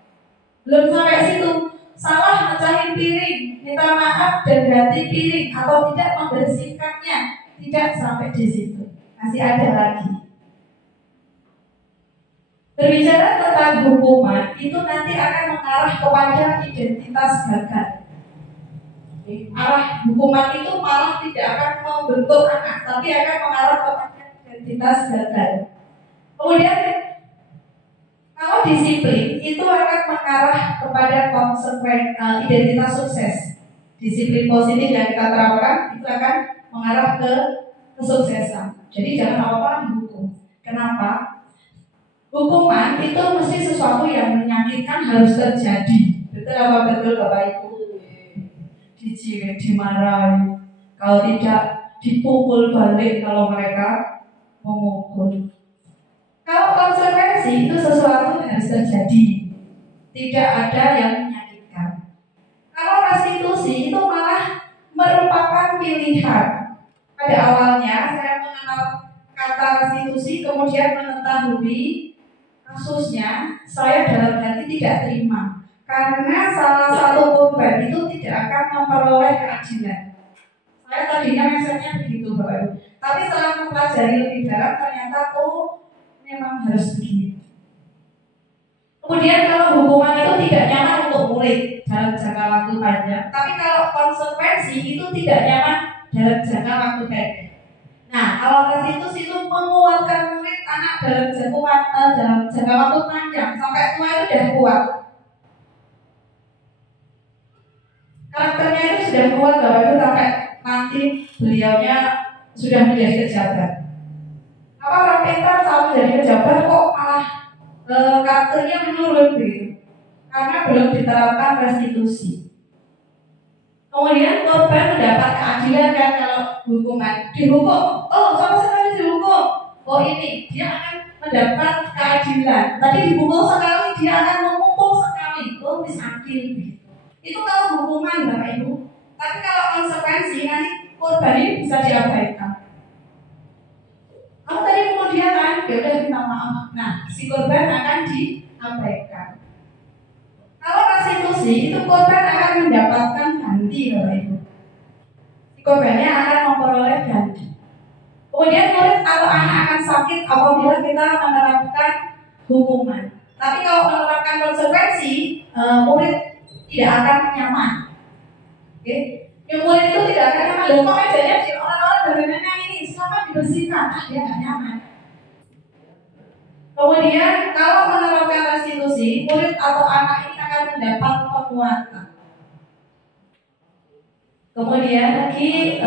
Belum sampai situ, salah mecahin piring, minta maaf dan ganti piring atau tidak membersihkannya, tidak sampai di situ. Masih ada lagi. Berbicara tentang hukuman, itu nanti akan mengarah kepada identitas gagal. Arah hukuman itu malah tidak akan membentuk anak, tapi akan mengarah kepada identitas gagal. Kemudian, kalau disiplin itu akan mengarah kepada identitas sukses. Disiplin positif yang kita terapkan itu akan mengarah ke kesuksesan. Jadi jangan apa-apa dihukum. Kenapa? Hukuman itu mesti sesuatu yang menyakitkan harus terjadi. Betul apa betul Bapak Ibu? Dicium, dimarahi. Kalau tidak dipukul balik kalau mereka memukul. Kalau konsekuensi itu sesuatu harus terjadi. Tidak ada yang menyakitkan. Kalau restitusi itu malah merupakan pilihan. Pada awalnya saya mengenal kata restitusi, kemudian mengetahui kasusnya, saya dalam hati tidak terima karena salah satu korban itu tidak akan memperoleh keadilan. Saya tadinya mindsetnya begitu Bapak Ibu, tapi setelah mempelajari lebih dalam ternyata memang harus begitu. Kemudian kalau hukuman itu tidak nyaman untuk murid dalam jangka waktu panjang, tapi kalau konsekuensi itu tidak nyaman dalam jangka waktu pendek. Nah, kalau restitusi itu menguatkan murid anak dalam jangka waktu panjang sampai tua itu sudah kuat. Karakternya itu sudah kuat bahwa itu sampai nanti beliaunya sudah menjadi pejabat. Apa orang pintar saat menjadi pejabat kok malah karakternya menurun begitu? Karena belum diterapkan restitusi. Kemudian korban mendapat keadilan kan kalau hukuman dihukum, sama sekali dihukum, ini dia akan mendapat keadilan. Tadi dipukul sekali, dia akan memukul sekali, bisa adil gitu. Itu kalau hukuman Bapak Ibu. Tapi kalau konsekuensi nanti korban ini bisa diabaikan. Kamu tadi kemudian kan, dia udah minta maaf. Nah, si korban akan diabaikan. institusi, itu korban akan mendapatkan ganti, Bapak Ibu. Si korbannya akan memperoleh ganti. Kemudian murid atau anak akan sakit apabila kita menerapkan hukuman. Tapi kalau menerapkan konsekuensi, murid tidak akan nyaman. Oke? Yang murid itu tidak akan nyaman. Loh, kok mejanya di orang-orang bagaimana ini? Silakan dibersihkan. Dia nggak nyaman. Kemudian kalau menerapkan restitusi, murid atau anak ini akan mendapat penguatan. Kemudian lagi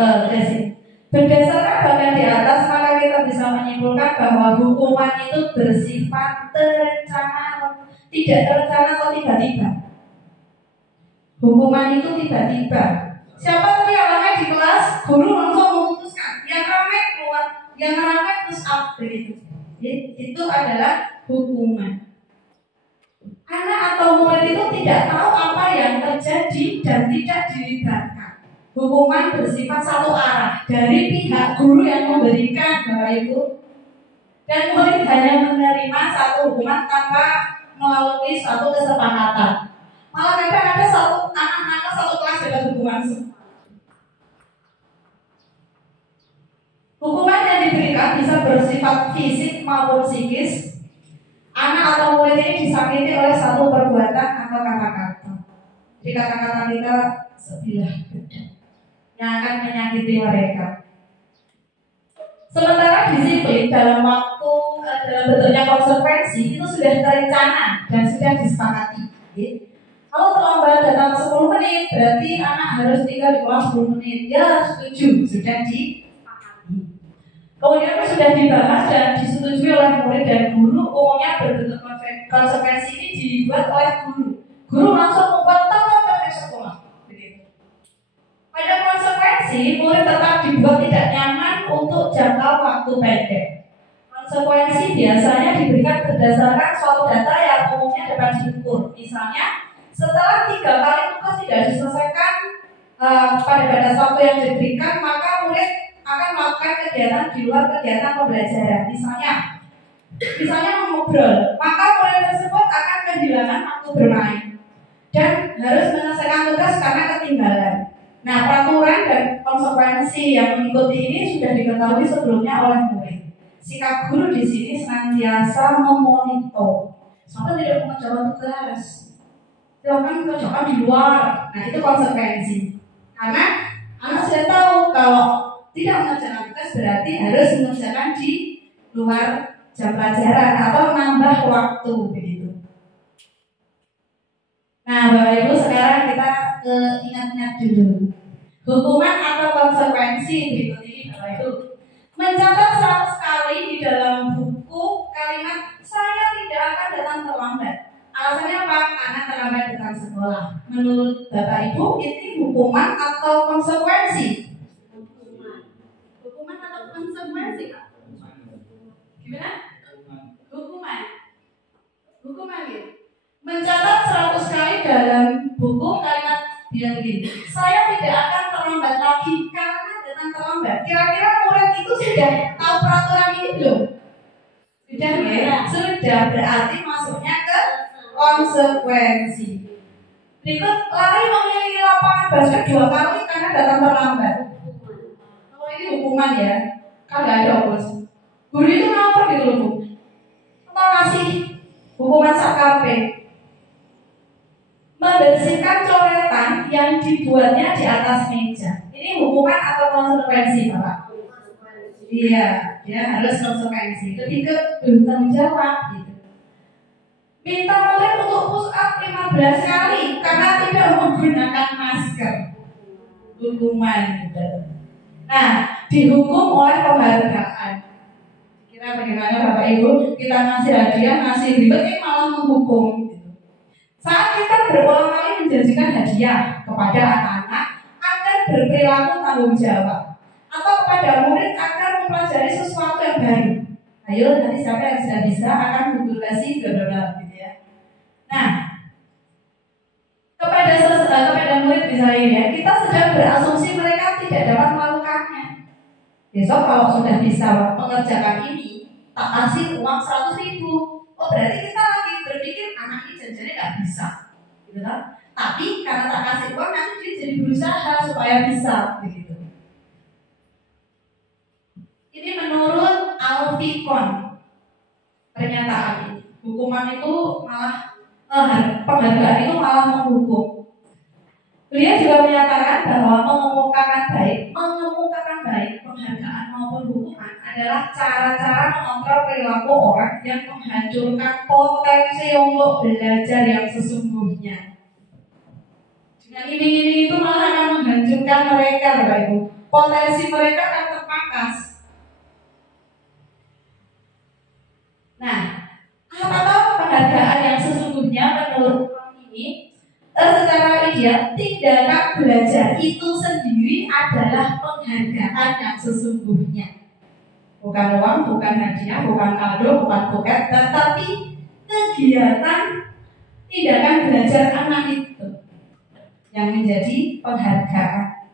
berdasarkan bagian di atas, maka kita bisa menyimpulkan bahwa hukuman itu bersifat terencana, tidak terencana atau tiba-tiba. Hukuman itu tiba-tiba. Siapa tadi yang ramai di kelas, guru langsung memutuskan. Yang ramai keluar, yang ramai push up begitu. Itu adalah hukuman. Anak atau murid itu tidak tahu apa yang terjadi dan tidak dilibatkan. Hukuman bersifat satu arah dari pihak guru yang memberikan, Bapak Ibu, dan murid hanya menerima satu hukuman tanpa melalui suatu kesepakatan. Malah kadang ada satu anak-anak satu kelas dapat hukuman semua. Hukuman yang diberikan bisa bersifat fisik maupun psikis. Anak atau murid ini disakiti oleh satu perbuatan atau kata-kata. Jadi kata-kata kita sebilah pedang yang akan menyakiti mereka. Sementara disiplin dalam waktu dalam bentuknya konsekuensi itu sudah terencana dan sudah disepakati. Kalau terlambat datang 10 menit, berarti anak harus tinggal di kelas 10 menit. Ya, setuju, sudah disepakati. Kemudian sudah dibahas dan disetujui oleh murid dan guru. Umumnya berbentuk konsekuensi ini dibuat oleh guru. Guru langsung membuat tata tertib sekolah. Pada konsekuensi, murid tetap dibuat tidak nyaman untuk jangka waktu pendek. Konsekuensi biasanya diberikan berdasarkan suatu data yang umumnya dapat diukur. Misalnya, setelah 3 kali tugas tidak diselesaikan pada batas waktu yang diberikan, maka murid akan melakukan kegiatan di luar kegiatan pembelajaran. Misalnya mengobrol, maka murid tersebut akan kehilangan waktu bermain dan harus menyelesaikan tugas karena ketinggalan. Nah, peraturan dan konsekuensi yang mengikuti ini sudah diketahui sebelumnya oleh murid. Sikap guru di sini senantiasa memonitor. Sampai tidak mengerjakan tugas, silakan kerjakan di luar. Nah, itu konsekuensi. Karena anak sudah tahu kalau tidak mengerjakan tugas berarti harus mengerjakan di luar jam pelajaran atau menambah waktu begitu. Nah, Bapak Ibu, sekarang kita ingat-ingat dulu. Hukuman atau konsekuensi berikut ini, Bapak Ibu. Mencatat 100 kali di dalam buku kalimat saya tidak akan datang terlambat. Alasannya apa? Karena terlambat datang sekolah. Menurut Bapak Ibu, ini hukuman atau konsekuensi? Hukuman atau konsekuensi, Pak? Gimana? Hukuman. Hukuman gitu. Mencatat 100 kali dalam buku kalimat bilang begini, saya tidak akan terlambat lagi karena datang terlambat. Kira-kira murid itu sudah tahu peraturan ini belum? Sudah ya? Sudah, berarti masuknya ke konsekuensi. Berikut, lari mengelilingi lapangan basket 2 kali karena datang terlambat. Kalau ini hukuman ya, kan nggak ada bos. Guru itu ngapa gitu loh? Kita kasih hukuman sakarpe. Membersihkan coretan yang dibuatnya di atas meja. Ini hukuman atau konsekuensi, Bapak? Iya, dia harus konsekuensi. Lebih ke bertanggung jawab gitu. Minta murid untuk push up 15 kali karena tidak menggunakan masker. Hukuman gitu. Nah, dihukum oleh penghargaan. Kira bagaimana Bapak Ibu? Kita ngasih hadiah, ngasih ribet, ini malah menghukum. Saat kita berulang kali menjanjikan hadiah kepada anak-anak agar berperilaku tanggung jawab, atau kepada murid agar mempelajari sesuatu yang baru. Ayo, nanti siapa yang sudah bisa akan mengedukasi bla-bla gitu ya. Nah, kepada murid misalnya ya, kita sedang berasumsi mereka tidak dapat melakukannya. Besok kalau sudah bisa mengerjakan ini, tak kasih uang 100.000. Oh, berarti kita lagi berpikir anak ini janjinya nggak bisa, gitu kan? Tapi karena tak kasih uang nanti dia jadi berusaha supaya bisa begitu. Ini menurut Alfikon pernyataan ini. Hukuman itu malah penghargaan itu malah menghukum. Beliau juga menyatakan bahwa mengemukakan baik, penghargaan maupun hukuman adalah cara-cara mengontrol perilaku orang yang menghancurkan potensi untuk belajar yang sesungguhnya. Dengan iming-iming itu malah akan menghancurkan mereka, Bapak Ibu. Potensi mereka akan terpangkas. Nah, apakah penghargaan yang sesungguhnya menurut orang ini? Secara ideal, tindakan belajar itu sendiri adalah penghargaan yang sesungguhnya. Bukan uang, bukan hadiah, bukan kado, bukan buket, tetapi kegiatan tindakan belajar anak itu yang menjadi penghargaan.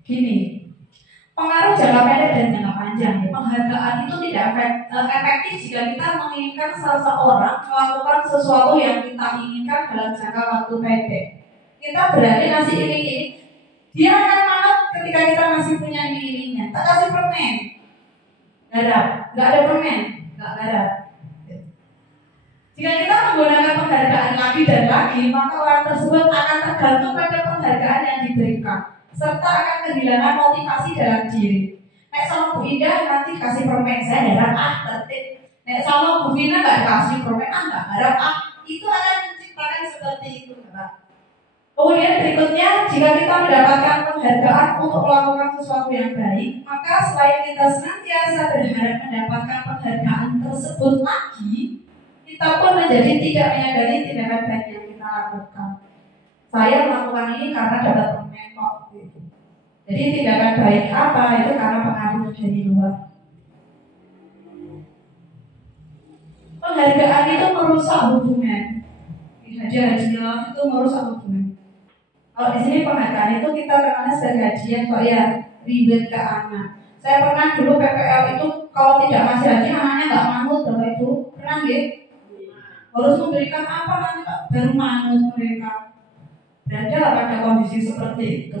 Gini, pengaruh jangka pendek dan jangka panjang. Penghargaan itu tidak efektif jika kita menginginkan seseorang melakukan sesuatu yang kita inginkan dalam jangka waktu pendek. Kita berani ngasih iming-iming, dia akan manut ketika kita masih punya iming-imingnya. Tak kasih permen, nggak ada permen, nggak ada. Jika kita menggunakan penghargaan lagi dan lagi, maka orang tersebut akan tergantung pada penghargaan yang diberikan, serta akan kehilangan motivasi dalam diri. Nek sama Bu Indah nanti kasih permen, saya harap tertib. Nek sama Bu Vina nggak kasih permen, nggak harap itu akan menciptakan seperti itu, Pak. Kemudian berikutnya, jika kita mendapatkan penghargaan untuk melakukan sesuatu yang baik, maka selain kita senantiasa berharap mendapatkan penghargaan tersebut lagi, kita pun menjadi tidak menyadari tindakan baik yang kita lakukan. Saya melakukan ini karena dapat permen kok. Jadi tindakan baik apa itu karena pengaruh dari luar. Penghargaan itu merusak hubungan. Hadiah-hadiah itu merusak hubungan. Kalau di sini penghargaan itu kita kenalnya sebagai hadiah kok ya, ribet ke anak. Saya pernah dulu PPL itu kalau tidak ngasih hadiah anaknya nggak manut, Bapak Ibu. Pernah nggih? Harus memberikan apa nanti baru manut mereka. Berada pada kondisi seperti itu.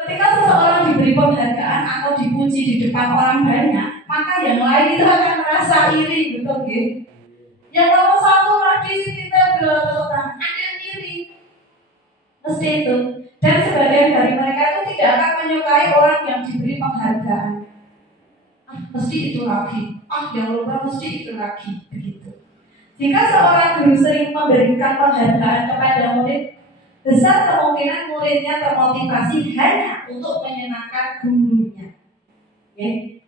Ketika seseorang diberi penghargaan atau dipuji di depan orang banyak, maka yang lain itu akan merasa iri, betul nggih? Yang nomor satu lagi kita berlebihan, ada yang iri, mesti itu. Dan sebagian dari mereka itu tidak akan menyukai orang yang diberi penghargaan. Mesti itu lagi. Yang lupa mesti itu lagi, begitu. Jika seorang guru sering memberikan penghargaan kepada murid, besar kemungkinan muridnya termotivasi hanya untuk menyenangkan gurunya. Okay.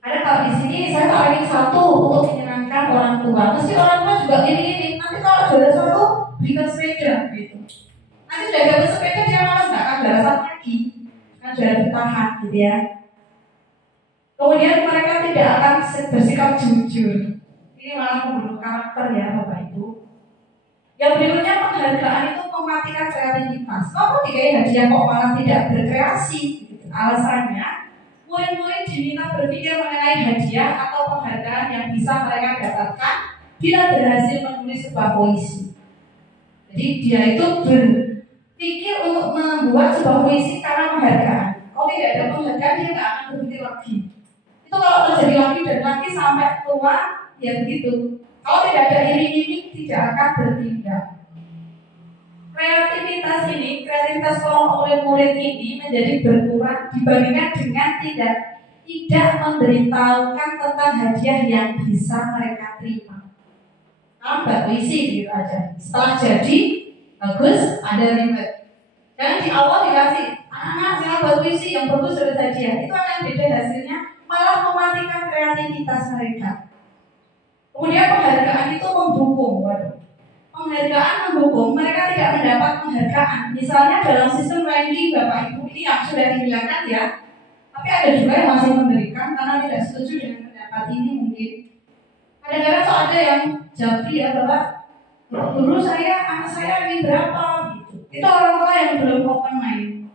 Ada kalau di sini saya paling satu untuk menyenangkan orang tua. Mesti orang tua juga ini. Nanti kalau juara satu berikan sepeda, gitu. Nanti sudah dapat sepeda dia malas nggak akan juara satu lagi, kan juara bertahan, gitu ya. Kemudian mereka tidak akan bersikap jujur. Ini malah membunuh karakter ya Bapak Ibu. Yang berikutnya penghargaan itu mematikan kreativitas. Kamu dikai hadiah kok malah tidak berkreasi? Gitu. Alasannya, murid-murid diminta berpikir mengenai hadiah atau penghargaan yang bisa mereka dapatkan bila berhasil menulis sebuah puisi. Jadi dia itu berpikir untuk membuat sebuah puisi karena penghargaan. Kalau tidak ada penghargaan dia nggak akan berpikir lagi. Itu kalau terjadi lagi dan lagi sampai tua ya begitu. Kalau tidak ada iming-iming tidak akan bertindak. Kreativitas kelompok murid-murid ini menjadi berkurang dibandingkan dengan tidak memberitahukan tentang hadiah yang bisa mereka terima. Buat puisi gitu aja. Setelah jadi bagus ada ribet. Jangan di awal dikasih anak-anak saya buat puisi yang bagus sudah hadiah. Itu akan beda hasilnya, malah mematikan kreativitas mereka. Kemudian penghargaan itu mendukung, penghargaan mendukung, mereka tidak mendapat penghargaan. Misalnya dalam sistem ranking Bapak Ibu ini yang sudah dihilangkan ya, tapi ada juga yang masih memberikan karena tidak setuju dengan pendapat ini mungkin. Kadang-kadang so ada yang japri ya Bapak, dulu anak saya ini berapa gitu. Itu orang tua yang belum open mind.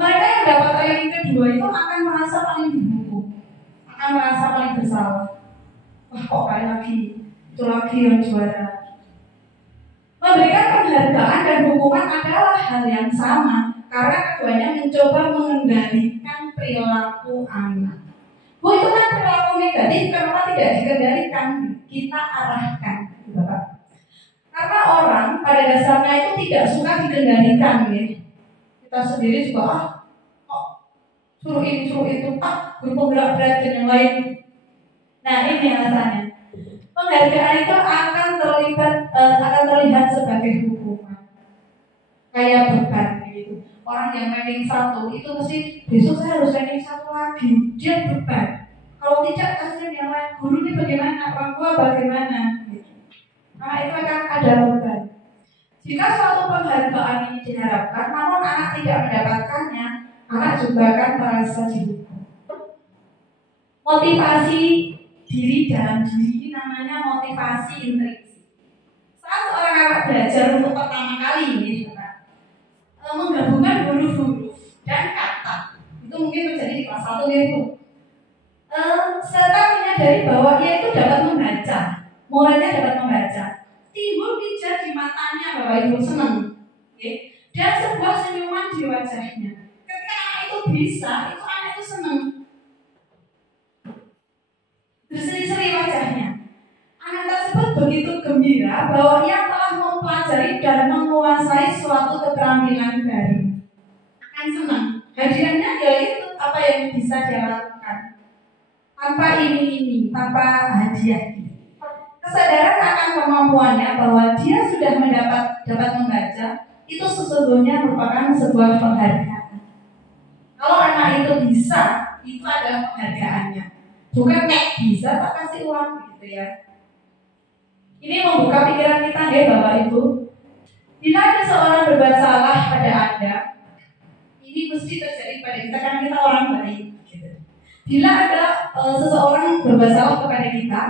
Mereka yang dapat ranking kedua itu akan merasa paling dihukum, akan merasa paling bersalah. Wah kok kayak lagi, itu lagi yang juara. penghargaan dan hukuman adalah hal yang sama karena keduanya mencoba mengendalikan perilaku anak. Bu, itu kan perilaku negatif, kenapa tidak dikendalikan? Kita arahkan, Bapak. Karena orang pada dasarnya itu tidak suka dikendalikan, ya. Kita sendiri juga suruh ini, suruh itu, guru penggerak berat dan yang lain. Nah, ini alasannya. Penghargaan itu akan terlihat sebagai hukuman, kayak beban gitu. Orang yang ranking 1 itu mesti besok saya harus ranking 1 lagi. Dia beban. Kalau tidak, kasihan yang lain. Guru ini bagaimana? Orang tua bagaimana? Gitu. Nah, itu akan ada beban. Jika suatu penghargaan ini diharapkan, namun anak tidak mendapatkannya, anak juga akan merasa dihukum. Motivasi diri dalam diri ini namanya motivasi intrinsik. Saat seorang anak belajar untuk pertama kali ini, menggabungkan huruf-huruf dan kata, itu mungkin terjadi di kelas 1 ya Bu. Serta menyadari bahwa ia itu dapat membaca, muridnya dapat membaca. Timbul pijar di matanya Bapak Ibu, senang, okay? Dan sebuah senyuman di wajahnya. Ketika anak itu bisa, itu anak itu senang. Berseri-seri wajahnya. Anak tersebut begitu gembira bahwa ia telah mempelajari dan menguasai suatu keterampilan baru. Akan senang. Hadiahnya yaitu apa yang bisa dia lakukan. Tanpa ini, tanpa hadiah. Kesadaran akan kemampuannya bahwa dia sudah dapat membaca itu sesungguhnya merupakan sebuah penghargaan. Kalau anak itu bisa, itu adalah penghargaannya. Bukan kayak bisa tak kasih uang gitu ya. Ini membuka pikiran kita deh Bapak Ibu. Bila ada seorang berbuat salah pada Anda, ini mesti terjadi pada kita karena kita orang baik. Gitu. Bila ada seseorang berbuat salah kepada kita,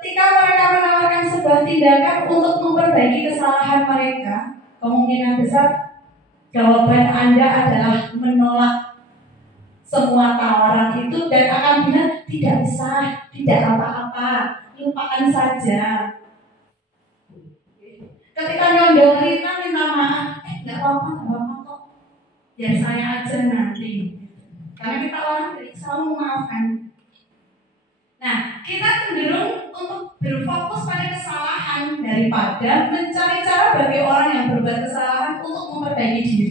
ketika mereka menawarkan sebuah tindakan untuk memperbaiki kesalahan mereka, kemungkinan besar jawaban Anda adalah menolak semua tawaran itu dan akan bilang tidak usah, tidak apa-apa, lupakan saja. Ketika nyondong kita minta maaf, nggak apa-apa kok, biar saya aja nanti. Karena kita orang baik selalu memaafkan. Nah, kita cenderung untuk berfokus pada kesalahan daripada mencari cara bagi orang yang berbuat kesalahan untuk memperbaiki diri.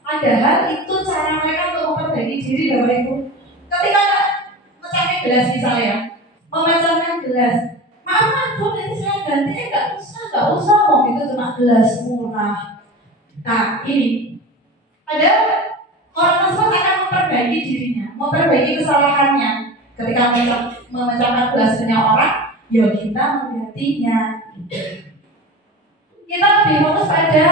Padahal itu cara mereka untuk memperbaiki diri, Bapak Ibu. Ketika mecahkan gelas misalnya, memecahkan gelas, maaf Bu, nanti saya ganti, nggak usah, mau itu cuma gelas murah. Nah ini, padahal orang tersebut akan memperbaiki dirinya, memperbaiki kesalahannya. Ketika memecahkan gelas punya orang, ya kita menggantinya. Kita lebih fokus pada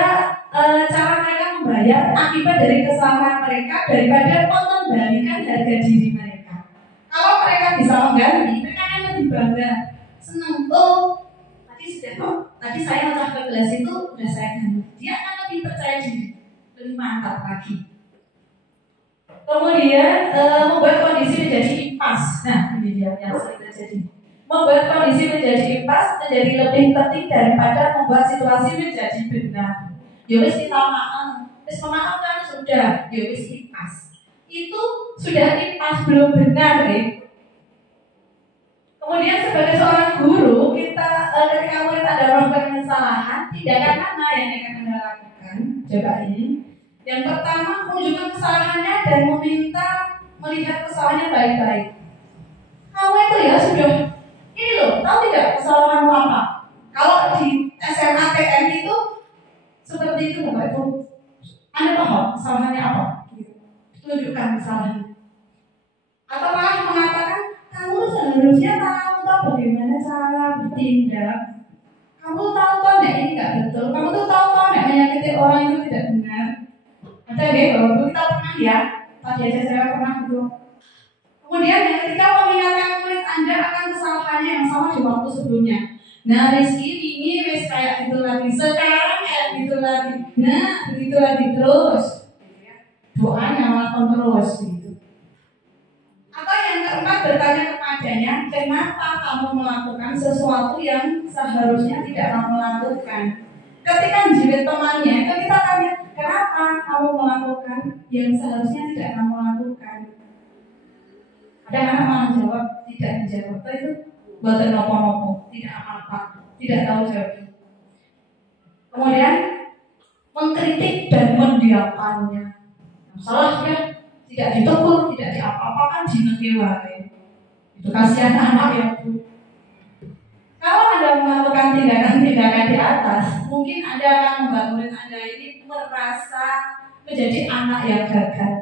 cara mereka membayar akibat dari kesalahan mereka daripada mengembalikan harga diri mereka. Kalau mereka bisa mengganti, mereka akan lebih bangga, senang. Oh, tadi saya mecahkan gelas itu sudah saya ganti. Dia akan lebih percaya diri, lebih mantap lagi. Kemudian membuat kondisi menjadi impas. Nah, ini dia yang sering terjadi. Membuat kondisi menjadi impas menjadi lebih penting daripada membuat situasi menjadi benar. Yowis kita maaf, memaafkan sudah, yowis impas. Itu sudah impas belum benar, deh. Kemudian sebagai seorang guru, kita ketika murid ada melakukan kesalahan, tindakan mana yang akan Anda lakukan? Coba ini. Yang pertama, menunjukkan kesalahannya dan meminta melihat kesalahannya baik-baik. Kamu itu ya sudah, ini loh, tahu tidak kesalahanmu apa? Kalau di SMA TN itu seperti itu Bapak Ibu. Anda paham kesalahannya apa? Tunjukkan kesalahannya. Atau malah mengatakan, kamu seharusnya tahu bagaimana cara bertindak. Kamu tahu nek ini nggak betul. Kamu tuh tahu nek menyakiti orang itu tidak benar. Ada deh, Bapak kita pernah ya, tadi aja saya pernah gitu. Kemudian yang ketiga, mengingatkan murid Anda akan kesalahannya yang sama di waktu sebelumnya. Nah, Rizky ini wes kayak gitu lagi, sekarang kayak gitu lagi. Nah, begitu lagi terus. Doanya melakukan terus gitu. Atau yang keempat, bertanya kepadanya, kenapa kamu melakukan sesuatu yang seharusnya tidak kamu lakukan? Ketika menjiwai temannya, itu kita tanya, kenapa kamu melakukan yang seharusnya tidak kamu lakukan? Ada anak malah jawab, tidak dijawab, itu buatan nopo-nopo, tidak apa-apa, tidak tahu jawab. Kemudian mengkritik dan mendiamkannya. Salahnya tidak ditegur, tidak diapa-apakan, dinegewai. Itu kasihan anak ya Bu. Kalau Anda melakukan tindakan-tindakan di atas, mungkin Anda akan membuat murid Anda ini merasa menjadi anak yang gagal.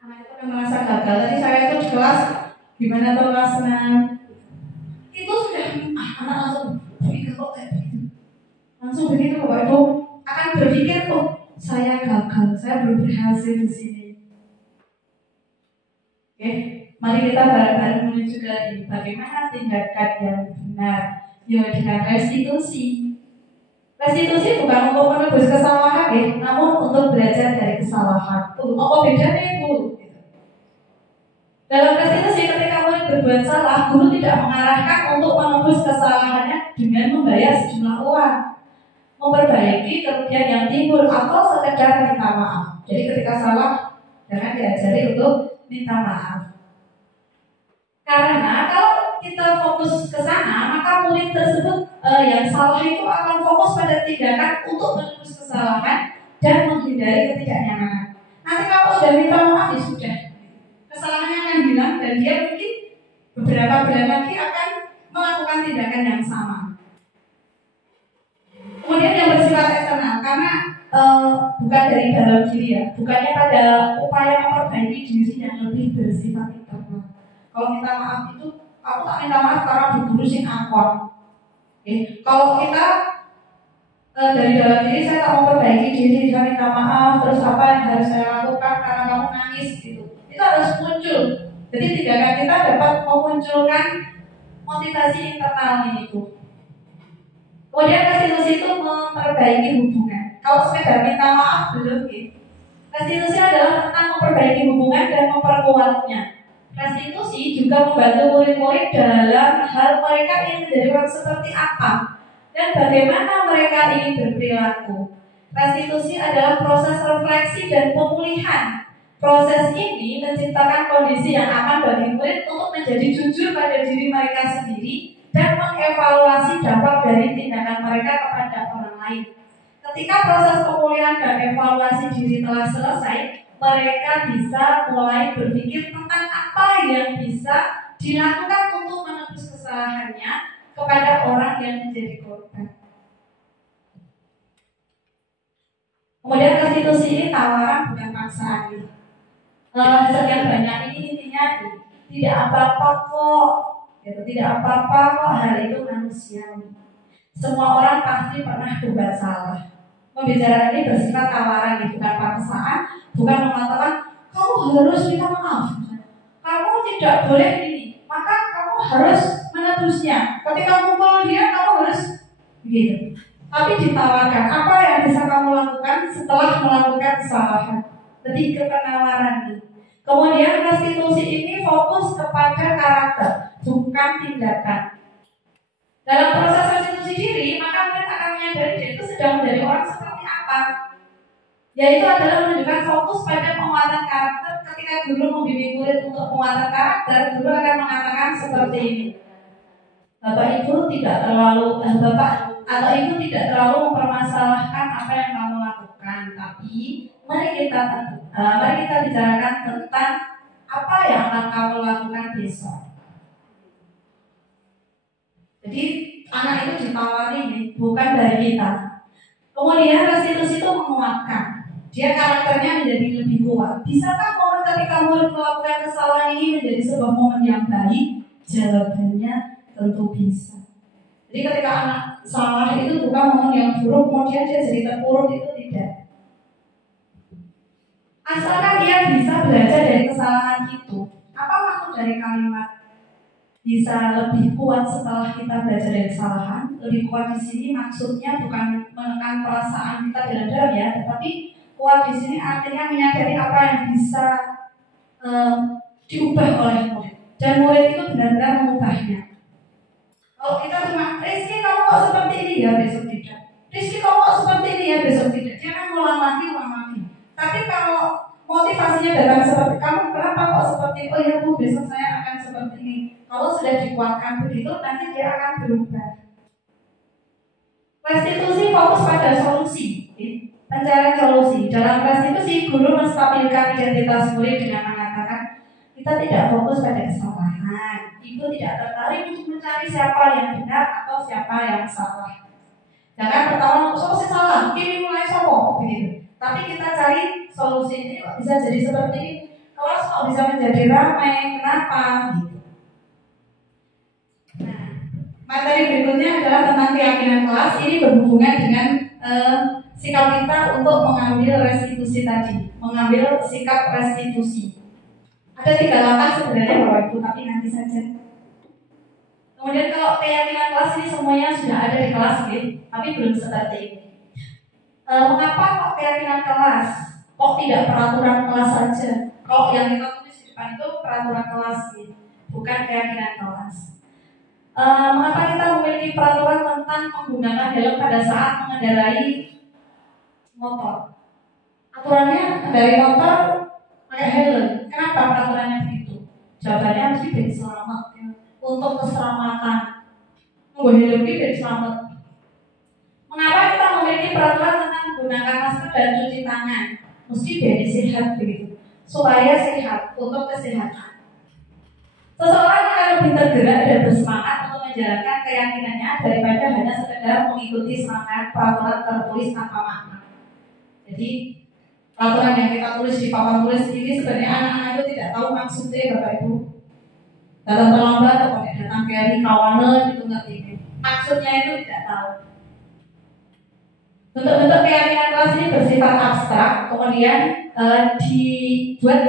Anak itu akan merasa gagal. Tadi saya itu di kelas, gimana tuh kelas 6? Itu sudah, anak langsung berpikir kok kayak begitu. Langsung begitu Bapak Ibu akan berpikir saya gagal, saya belum berhasil di sini. Oke, mari kita bareng-bareng menuju ke bagaimana tindakan yang benar, yaitu dengan restitusi. Restitusi bukan untuk menebus kesalahan, namun untuk belajar dari kesalahan. Apa bedanya Ibu? Dalam restitusi ketika murid berbuat salah, guru tidak mengarahkan untuk menebus kesalahannya dengan membayar sejumlah uang, memperbaiki kerugian yang timbul atau sekedar minta maaf. Jadi ketika salah, jangan diajari untuk minta maaf. Karena kalau kita fokus ke sana, maka murid tersebut yang salah itu akan fokus pada tindakan untuk menebus kesalahan dan menghindari ketidaknyamanan. Nanti kalau sudah minta maaf ya sudah, kesalahannya akan hilang dan dia mungkin beberapa bulan lagi akan melakukan tindakan yang sama. Kemudian yang bersifat eksternal, karena bukan dari dalam diri ya, bukannya pada upaya memperbaiki diri yang lebih bersifat internal. Kalau minta maaf itu, aku tak minta maaf karena diburu sing akon. Kalau kita dari dalam diri, saya tak mau perbaiki diri, saya minta maaf, terus apa yang harus saya lakukan karena kamu nangis gitu. Itu harus muncul. Jadi tindakan kita dapat memunculkan motivasi internal ini tuh. Kemudian restitusi itu memperbaiki hubungan. Kalau sekedar minta maaf belum gitu. Restitusi adalah tentang memperbaiki hubungan dan memperkuatnya. Restitusi juga membantu murid-murid dalam hal mereka ingin menjadi orang seperti apa dan bagaimana mereka ingin berperilaku. Restitusi adalah proses refleksi dan pemulihan. Proses ini menciptakan kondisi yang aman bagi murid untuk menjadi jujur pada diri mereka sendiri dan mengevaluasi dampak dari tindakan mereka kepada orang lain. Ketika proses pemulihan dan evaluasi diri telah selesai, mereka bisa mulai berpikir tentang apa yang bisa dilakukan untuk menebus kesalahannya kepada orang yang menjadi korban. Kemudian restitusi ini tawaran bukan paksaan. Sekian banyak ini intinya tidak apa-apa kok. Tidak apa-apa kok, hal itu manusiawi. Semua orang pasti pernah berbuat salah. Pembicaraan ini bersifat tawaran, bukan paksaan, bukan mengatakan kamu harus minta maaf, kamu tidak boleh ini, maka kamu harus menebusnya. Ketika mukul dia, kamu harus begitu. Tapi ditawarkan apa yang bisa kamu lakukan setelah melakukan kesalahan. Lebih ke penawaran ini. Kemudian restitusi ini fokus kepada karakter, bukan tindakan. Dalam proses restitusi diri, maka murid akan menyadari dia itu sedang menjadi orang seperti apa. Yaitu adalah menunjukkan fokus pada penguatan karakter. Ketika guru membimbing murid untuk penguatan karakter, guru akan mengatakan seperti ini. Bapak Ibu tidak terlalu tidak terlalu mempermasalahkan apa yang kamu lakukan, tapi mari kita bicarakan tentang apa yang akan kamu lakukan besok. Jadi anak itu ditawari bukan dari kita. Kemudian restitusi itu menguatkan. Dia karakternya menjadi lebih kuat. Bisakah momen ketika murid melakukan kesalahan ini menjadi sebuah momen yang baik? Jawabannya tentu bisa. Jadi ketika anak salah itu bukan momen yang buruk, kemudian dia jadi terpuruk, itu tidak. Asalkan dia bisa belajar dari kesalahan itu. Apa maksud dari kalimat bisa lebih kuat setelah kita belajar dari kesalahan? Lebih kuat di sini maksudnya bukan menekan perasaan kita dalam ya, tetapi kuat di sini artinya menyadari apa yang bisa diubah oleh murid, dan murid itu benar-benar mengubahnya. Kalau kita cuma, Rizky kamu kok seperti ini ya, besok tidak. Rizky kamu kok seperti ini ya, besok tidak. Dia kan ulang lagi. Tapi kalau motivasinya datang seperti kamu, kenapa kok seperti ini? Oh ya Bu, besok saya akan seperti ini. Kalau sudah dikuatkan begitu, nanti dia akan berubah. Restitusi fokus pada solusi, pencarian solusi. Dalam restitusi, guru menstabilkan identitas murid dengan mengatakan kita tidak fokus pada kesalahan. Ibu tidak tertarik untuk mencari siapa yang benar atau siapa yang salah. Jangan pertama solusi salah, ini mulai sopo begitu. Tapi kita cari solusi ini kok bisa jadi seperti ini. Kelas kok bisa menjadi ramai, kenapa? Gitu. Nah, materi berikutnya adalah tentang keyakinan kelas. Ini berhubungan dengan sikap kita untuk mengambil restitusi tadi, mengambil sikap restitusi. Ada 3 langkah sebenarnya Bapak Ibu, tapi nanti saja. Kemudian kalau keyakinan kelas ini semuanya sudah ada di kelas, tapi belum seperti ini. Mengapa kok keyakinan kelas? Kok tidak peraturan kelas saja? Kok yang kita tulis di depan itu peraturan kelas, bukan keyakinan kelas. Mengapa kita memiliki peraturan tentang menggunakan helm pada saat mengendarai motor? Aturannya mengendarai motor pakai helm. Kenapa peraturannya begitu? Jawabannya mesti biar selamat ya. Untuk keselamatan. Helm ini biar selamat. Mengapa kita memiliki peraturan tentang menggunakan masker dan cuci tangan? Mesti biar sehat begitu. Supaya sehat, untuk kesehatan. Seseorang akan lebih tergerak dan bersemangat untuk menjalankan keyakinannya daripada hanya sekedar mengikuti semangat peraturan tertulis tanpa makna. Jadi peraturan yang kita tulis di papan tulis ini sebenarnya anak-anak itu tidak tahu maksudnya Bapak Ibu. Datang terlambat atau datang ke hari kawanan itu ngerti ini. Maksudnya itu tidak tahu. Bentuk-bentuk keyakinan kelas ini bersifat abstrak, kemudian dibuat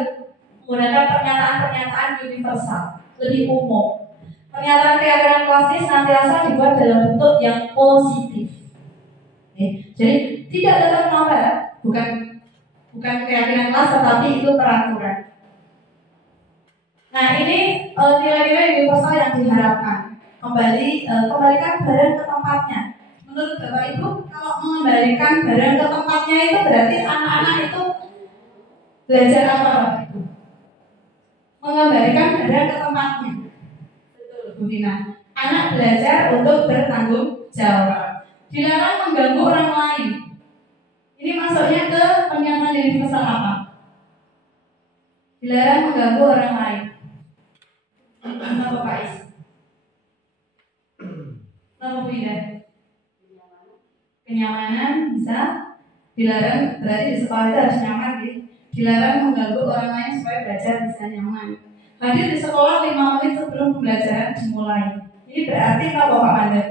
menggunakan pernyataan-pernyataan universal, lebih umum. Pernyataan keyakinan kelas ini senantiasa dibuat dalam bentuk yang positif. Jadi tidak datang terlambat, bukan keyakinan kelas, tetapi itu peraturan. Nah ini nilai-nilai universal yang diharapkan. Kembalikan barang ke tempatnya. Menurut Bapak Ibu, kalau mengembalikan barang ke tempatnya itu berarti anak-anak itu belajar apa Bapak Ibu? Mengembalikan barang ke tempatnya. Betul Bu Dina. Anak belajar untuk bertanggung jawab. Dilarang mengganggu orang lain. Ini masuknya ke pernyataan universal apa? Dilarang mengganggu orang lain. Kenapa Pak Is? Kenapa Bu Ida? Kenyamanan bisa. Dilarang berarti di sekolah itu harus nyaman gitu. Dilarang mengganggu orang lain supaya belajar bisa nyaman. Hadir di sekolah 5 menit sebelum pembelajaran dimulai. Ini berarti apa Pak Mandek?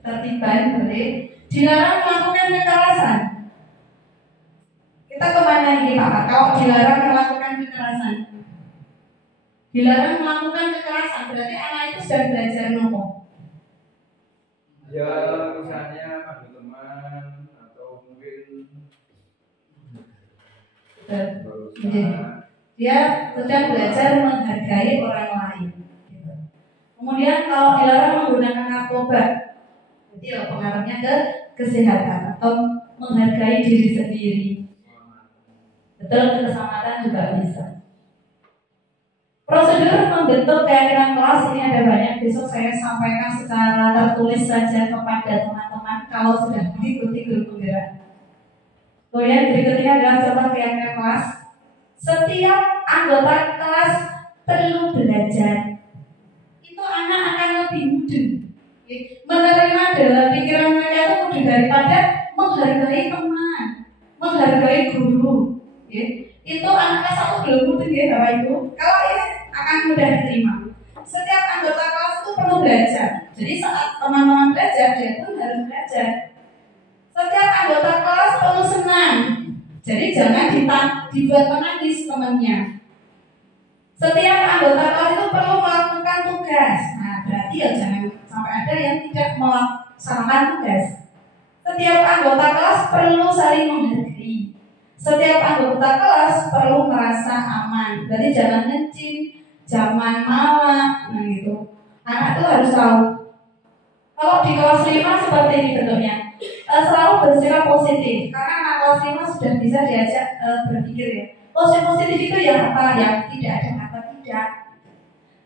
Tertiban berarti. Dilarang melakukan kekerasan. Kita kemana ini Pak? Kalau dilarang melakukan kekerasan, dilarang melakukan kekerasan berarti anak itu sedang belajar nopo? Ya misalnya panggil teman atau mungkin dia sedang belajar menghargai orang lain. Kemudian kalau dilarang menggunakan narkoba, jadi pengaruhnya ke kesehatan atau menghargai diri sendiri. Betul, keselamatan juga bisa. Prosedur membentuk keyakinan kelas ini ada banyak. Besok saya sampaikan secara tertulis saja kepada teman-teman kalau sudah mengikuti grup penggerak. Kemudian berikutnya adalah contoh keyakinan kelas. Setiap anggota kelas perlu belajar. Itu anak akan lebih mudah menerima dalam pikiran mereka itu mudah daripada menghargai teman, menghargai guru. Itu anak kelas 1 belum mudah ya Bapak Ibu. Kalau ini akan mudah diterima. Setiap anggota kelas itu perlu belajar. Jadi saat teman-teman belajar, dia pun harus belajar. Setiap anggota kelas perlu senang. Jadi jangan dibuat menangis temannya. Setiap anggota kelas itu perlu melakukan tugas. Nah berarti ya jangan sampai ada yang tidak melaksanakan tugas. Setiap anggota kelas perlu saling menghargai. Setiap anggota kelas perlu merasa aman. Berarti jangan ngencing, zaman mama, nah gitu. Anak tuh harus tahu. Kalau di kelas 5 seperti ini bentuknya, selalu bersifat positif karena anak kelas 5 sudah bisa diajak berpikir ya. Positif itu yang apa? Yang tidak ada apa tidak.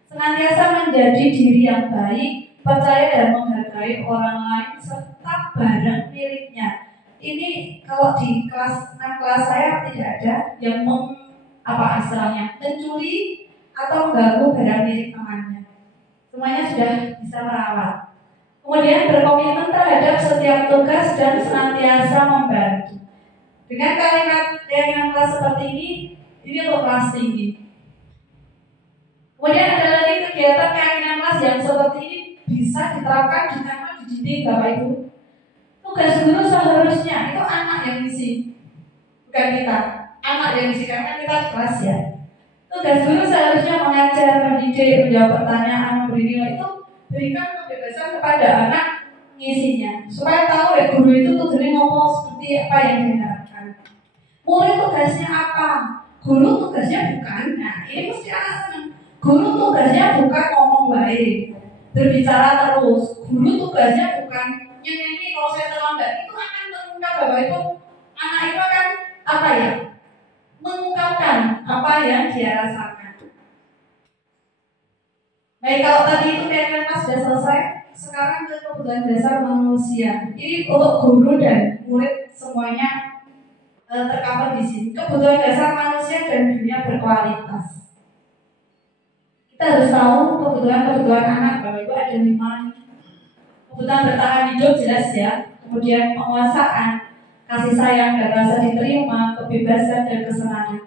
Senantiasa menjadi diri yang baik, percaya dan menghargai orang lain serta barang miliknya. Ini kalau di kelas 6 kelas saya tidak ada yang mencuri atau mengganggu barang milik temannya. Semuanya sudah bisa merawat. Kemudian berkomitmen terhadap setiap tugas dan senantiasa membantu. Dengan kalimat yang kelas seperti ini untuk kelas tinggi. Kemudian ada lagi kegiatan keinginan kelas yang seperti ini bisa diterapkan di tangan dididik Bapak Ibu. Tugas guru seharusnya itu anak yang ngisi, bukan kita. Anak yang ngisi karena kita di kelas ya. Tugas guru seharusnya mengajar, mendidik, menjawab pertanyaan, memberi nilai itu berikan kebebasan kepada anak ngisinya supaya tahu ya guru itu tujuannya ngomong seperti apa yang diharapkan. Murid tugasnya apa? Guru tugasnya bukan. Nah ini mesti anak senang. Guru tugasnya bukan ngomong baik, berbicara terus. Guru tugasnya bukan nyanyi kalau saya terlambat. Itu akan terungkap Bapak itu. Anak itu akan apa ya? Mengungkapkan apa yang dia rasakan. Baik, kalau tadi itu kelas sudah selesai, sekarang ke kebutuhan dasar manusia. Ini untuk guru dan murid semuanya tercover di sini. Kebutuhan dasar manusia dan dunia berkualitas. Kita harus tahu kebutuhan anak Bapak Ibu ada 5. Kebutuhan bertahan hidup jelas ya. Kemudian penguasaan, kasih sayang dan rasa diterima, kebebasan dan kesenangan.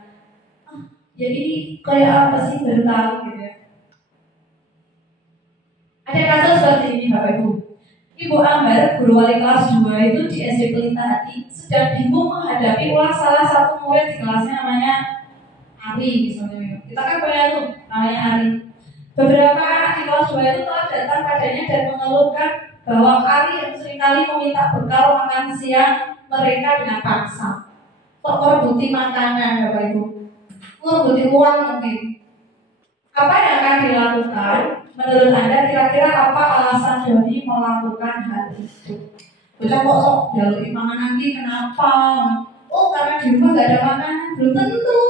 Jadi kayak apa sih baru tahu gitu ya. Ada kasus seperti ini Bapak Ibu. Ibu Ambar, guru wali kelas 2 itu di SD Pelita Hati sedang bingung menghadapi ulas salah satu murid di kelasnya namanya Ari misalnya. Kita kan punya tuh namanya Ari. Beberapa anak di kelas 2 itu telah datang padanya dan mengeluhkan bahwa Ari yang seringkali meminta bekal makan siang mereka dengan paksa. Kok merebuti makanan Bapak Ibu? Merebuti uang mungkin. Apa yang akan dilakukan? Menurut Anda kira-kira apa alasan Doni melakukan hal itu? Bocah kok sok jalur panganan lagi kenapa? Oh karena di rumah gak ada makanan. Belum tentu.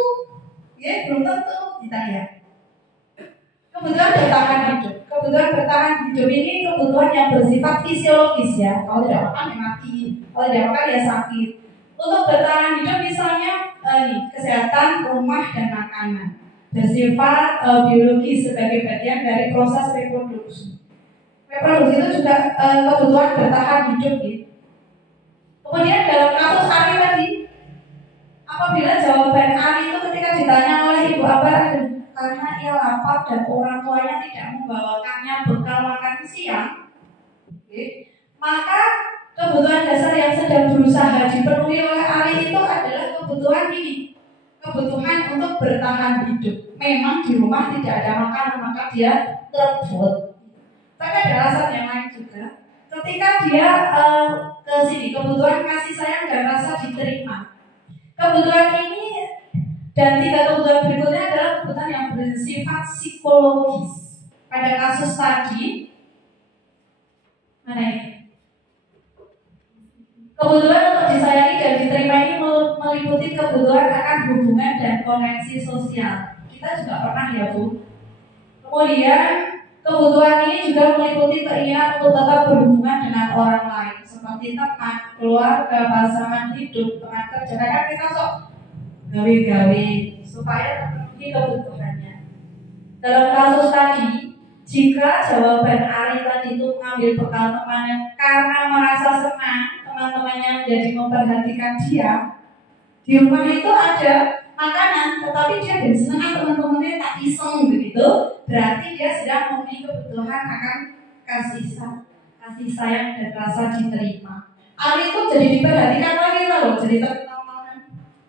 Ya belum tentu. Kita lihat. Kebutuhan bertahan hidup. Kebutuhan bertahan hidup ini kebutuhan yang bersifat fisiologis ya. Kalau tidak makan ya mati. Kalau tidak makan ya sakit. Untuk bertahan hidup misalnya kesehatan, rumah dan makanan. Bersifat biologis sebagai bagian dari proses reproduksi. Reproduksi itu juga kebutuhan bertahan hidup gitu. Kemudian dalam kasus Ari tadi, apabila jawaban Ari itu ketika ditanya oleh Ibu Ambar karena ia lapar dan orang tuanya tidak membawakannya bekal makan siang, maka kebutuhan dasar yang sedang berusaha dipenuhi oleh Ari itu adalah kebutuhan ini. Kebutuhan untuk bertahan hidup. Memang di rumah tidak ada makanan, maka dia terbut. Tapi ada alasan yang lain juga. Ketika dia ke sini, kebutuhan kasih sayang dan rasa diterima. Kebutuhan ini dan 3 kebutuhan berikutnya adalah kebutuhan yang bersifat psikologis. Pada kasus tadi, mana ini? Kebutuhan untuk disayangi dan diterima ini meliputi kebutuhan akan hubungan dan koneksi sosial. Kita juga pernah ya Bu. Kemudian kebutuhan ini juga meliputi keinginan untuk tetap berhubungan dengan orang lain, seperti teman, keluarga, pasangan hidup, teman kerja. Kadang kita sok gawe-gawe supaya terpenuhi kebutuhannya. Dalam kasus tadi, jika jawaban Ari tadi itu mengambil bekal temannya karena merasa senang teman-temannya menjadi memperhatikan dia, di rumah itu ada makanan, tetapi dia dan senang teman-temannya tak iseng begitu, berarti dia sedang memenuhi kebutuhan akan kasih sayang dan rasa diterima. Ari itu jadi diperhatikan lagi loh, jadi terkenal,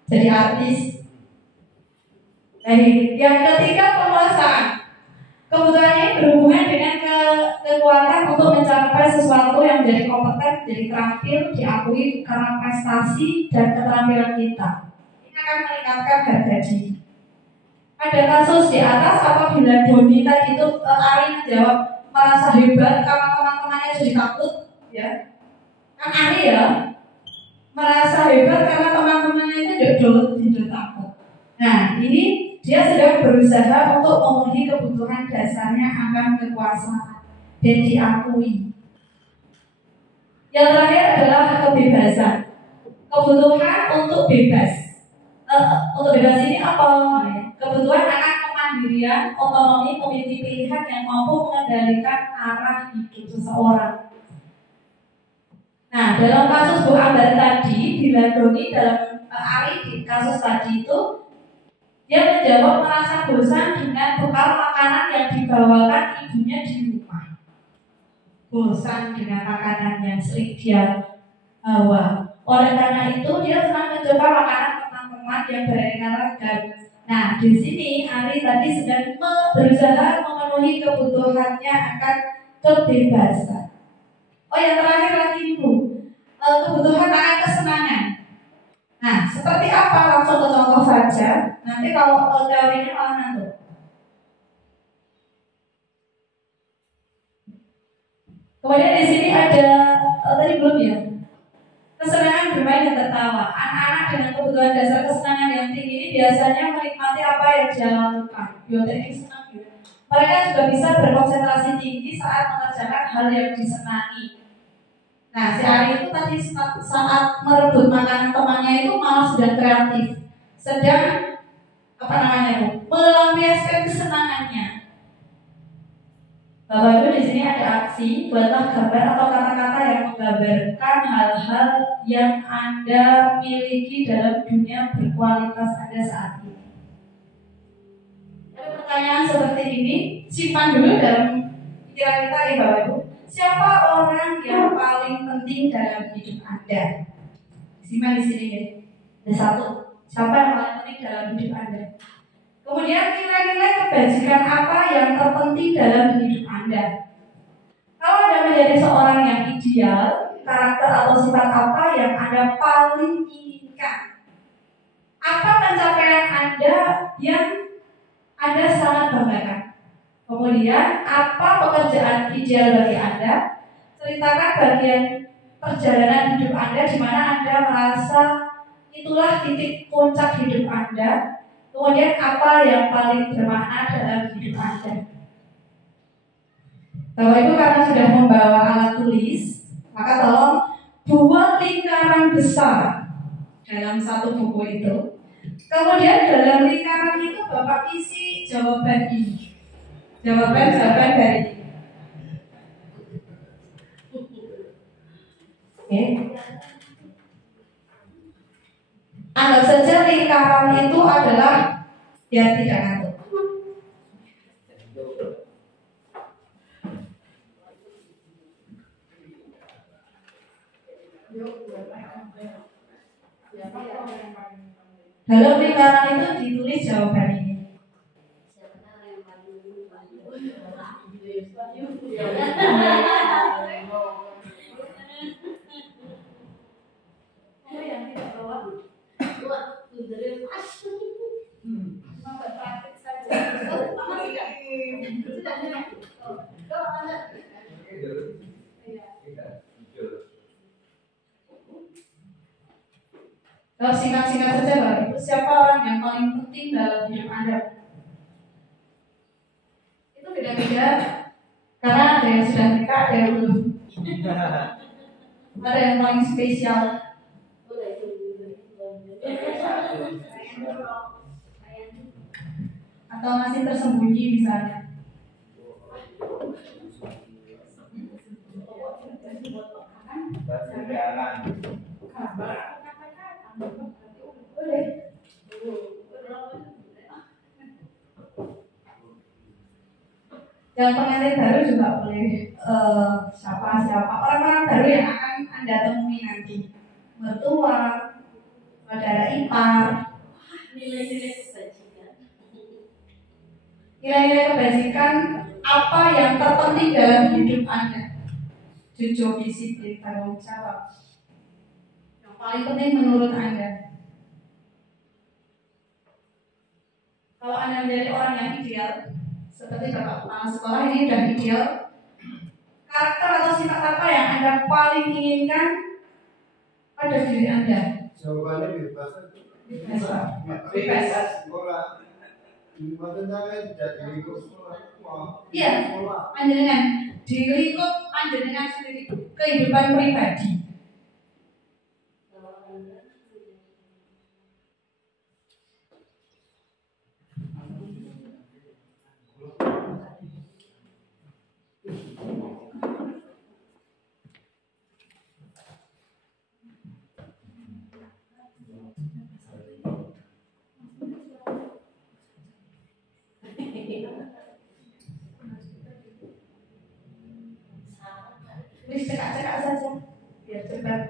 jadi artis. Yang ketiga penguasaan. Kebutuhan ini berhubungan dengan kekuatan untuk mencapai sesuatu yang menjadi kompeten, jadi terampil, diakui karena prestasi dan keterampilan kita. Ini akan meningkatkan harga diri. Ada kasus di atas apabila Doni tadi itu Ari menjawab merasa hebat karena teman-temannya jadi takut, ya. Kan Ari ya merasa hebat karena teman-temannya itu tidak takut. Nah, ini dia sedang berusaha untuk memenuhi kebutuhan dasarnya akan kekuasaan dan diakui. Yang terakhir adalah kebebasan. Kebutuhan untuk bebas. Untuk bebas ini apa? Kebutuhan akan kemandirian, otonomi, memiliki pilihan yang mampu mengendalikan arah hidup seseorang. Nah, dalam kasus Bu Ambar tadi, bila Doni dalam Ari di kasus tadi itu, dia menjawab merasa bosan dengan bekal makanan yang dibawakan ibunya di rumah. Bosan dengan makanan yang sering dia bawa. Oleh karena itu, dia senang mencoba makanan teman-teman yang beraneka ragam. Nah, di sini Ari tadi sedang berusaha memenuhi kebutuhannya akan kebebasan. Oh, yang terakhir lagi Ibu, kebutuhan akan kesenangan. Nah, seperti apa? Langsung ke contoh saja. Nanti kalau teorinya malah ngantuk. Kemudian di sini ada tadi belum ya? Kesenangan bermain dan tertawa. Anak-anak dengan kebutuhan dasar kesenangan yang tinggi ini biasanya menikmati apa yang dia lakukan. Bioteknik senang gitu. Mereka juga bisa berkonsentrasi tinggi saat mengerjakan hal yang disenangi. Nah, si Ari itu tadi saat merebut makanan temannya itu malah sedang kreatif, sedang melampiaskan kesenangannya. Bapak Ibu, di sini ada aksi, buatlah gambar atau kata-kata yang menggambarkan hal-hal yang Anda miliki dalam dunia berkualitas Anda saat ini. Ada pertanyaan seperti ini, simpan dulu dalam pikiran kita ya Bapak Ibu. Siapa orang yang paling penting dalam hidup Anda? Simpan di sini ya. Ada satu. Siapa yang paling penting dalam hidup Anda? Kemudian nilai-nilai kebajikan apa yang terpenting dalam hidup Anda? Kalau Anda menjadi seorang yang ideal, karakter atau sifat apa yang Anda paling inginkan? Apa pencapaian Anda yang Anda sangat banggakan? Kemudian, apa pekerjaan ideal bagi Anda? Ceritakan bagian perjalanan hidup Anda di mana Anda merasa itulah titik puncak hidup Anda. Kemudian, apa yang paling bermakna dalam hidup Anda? Bapak Ibu karena sudah membawa alat tulis, maka tolong buat lingkaran besar dalam satu buku itu. Kemudian dalam lingkaran itu Bapak isi jawaban ini. Jawaban dari ini. Oke. Anggap saja lingkaran itu adalah biar tidak ngantuk. Dalam lingkaran itu ditulis jawaban ini. Kalau singkat-singkat saja Pak, itu siapa orang yang paling penting dalam hidup Anda? Itu beda-beda karena ada yang sudah nikah, ada yang belum. Ada yang paling spesial. Atau masih tersembunyi misalnya. Yang pengantin baru juga boleh siapa orang-orang baru yang akan Anda temui nanti, mertua, saudara ipar. Nilai-nilai kebajikan apa yang terpenting dalam hidup Anda? Jujur, disiplin, tanggung jawab. Yang paling penting menurut Anda. Kalau Anda menjadi orang yang ideal, seperti Bapak Kepala Sekolah ini sudah ideal, karakter atau sifat apa yang Anda paling inginkan pada diri Anda? Jawabannya bebas. Bebas. Sekolah. Maksudnya tidak di lingkup sekolah. Iya, panjenengan di lingkup panjenengan sendiri, kehidupan pribadi. Wis cekak-cekak saja biar cepat.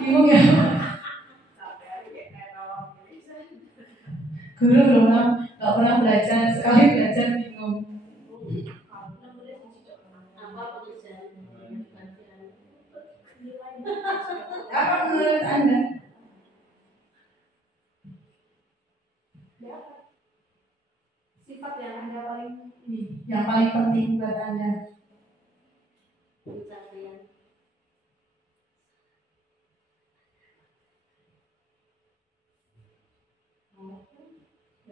Bingung ya? Guru belum nggak pernah belajar, sekali belajar bingung. Apa menurut Anda? Sifat yang Anda yang paling penting buat Anda?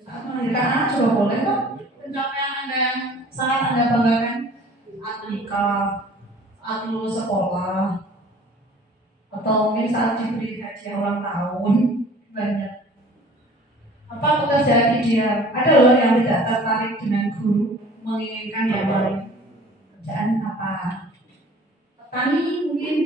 Saat melahirkan anak juga boleh kok. Pencapaian Anda yang sangat Anda banggakan, saat nikah, saat lulus sekolah, atau mungkin saat diberi hadiah ulang tahun, banyak. Apa pekerjaan ideal? Ada loh yang tidak tertarik dengan guru, menginginkan yang lain. Pekerjaan apa? Petani mungkin.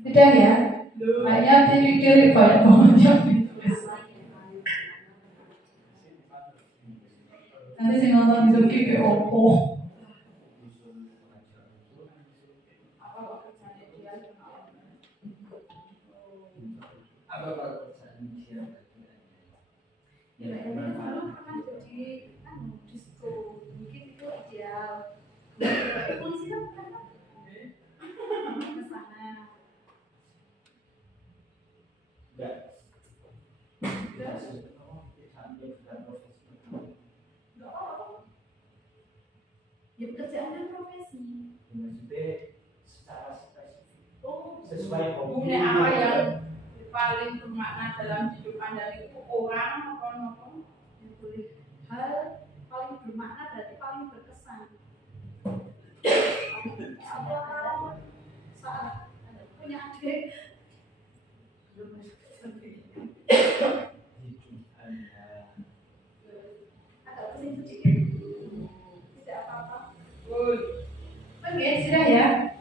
Tidak ya? Kayaknya tilik-tilik banyak banget yang ditulis. Nanti saya nonton itu kayak Oppo. Ya pekerjaan dan profesi. Maksudnya secara spesifik. Sesuai hobi. Punya apa yang paling bermakna dalam hidup Anda itu orang apa? Yang boleh hal paling bermakna berarti paling berkesan. Apa saat punya adik agak pusing sedikit. Tidak apa-apa. Oke, sudah ya.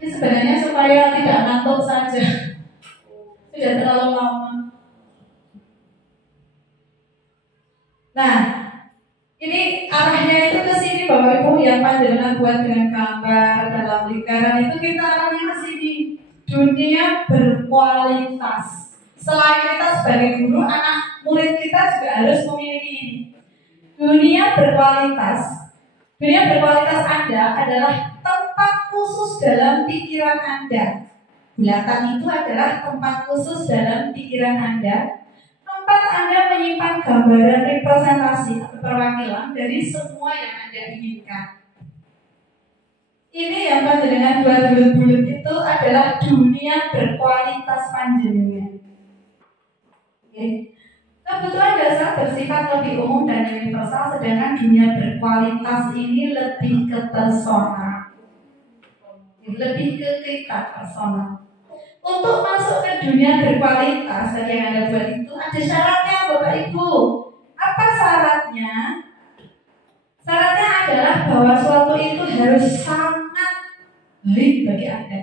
Ini sebenarnya supaya tidak ngantuk saja. Sudah terlalu lama. Nah, ini arahnya itu ke sini Bapak Ibu yang panjenengan buat dengan gambar dalam lingkaran itu kita arahnya ke sini. Dunia berkualitas. Selain kita sebagai guru, anak murid kita juga harus memiliki ini. Dunia berkualitas. Dunia berkualitas Anda adalah tempat khusus dalam pikiran Anda. Bulatan itu adalah tempat khusus dalam pikiran Anda. Tempat Anda menyimpan gambaran representasi atau perwakilan dari semua yang Anda inginkan. Ini yang panjenengan buat bulut-bulut itu adalah dunia berkualitas panjenengan. Oke. Kebutuhan dasar bersifat lebih umum dan universal, sedangkan dunia berkualitas ini lebih ke personal, lebih ke kita personal. Untuk masuk ke dunia berkualitas tadi yang Anda buat itu ada syaratnya Bapak Ibu. Apa syaratnya? Syaratnya adalah bahwa suatu itu harus sangat baik bagi Anda.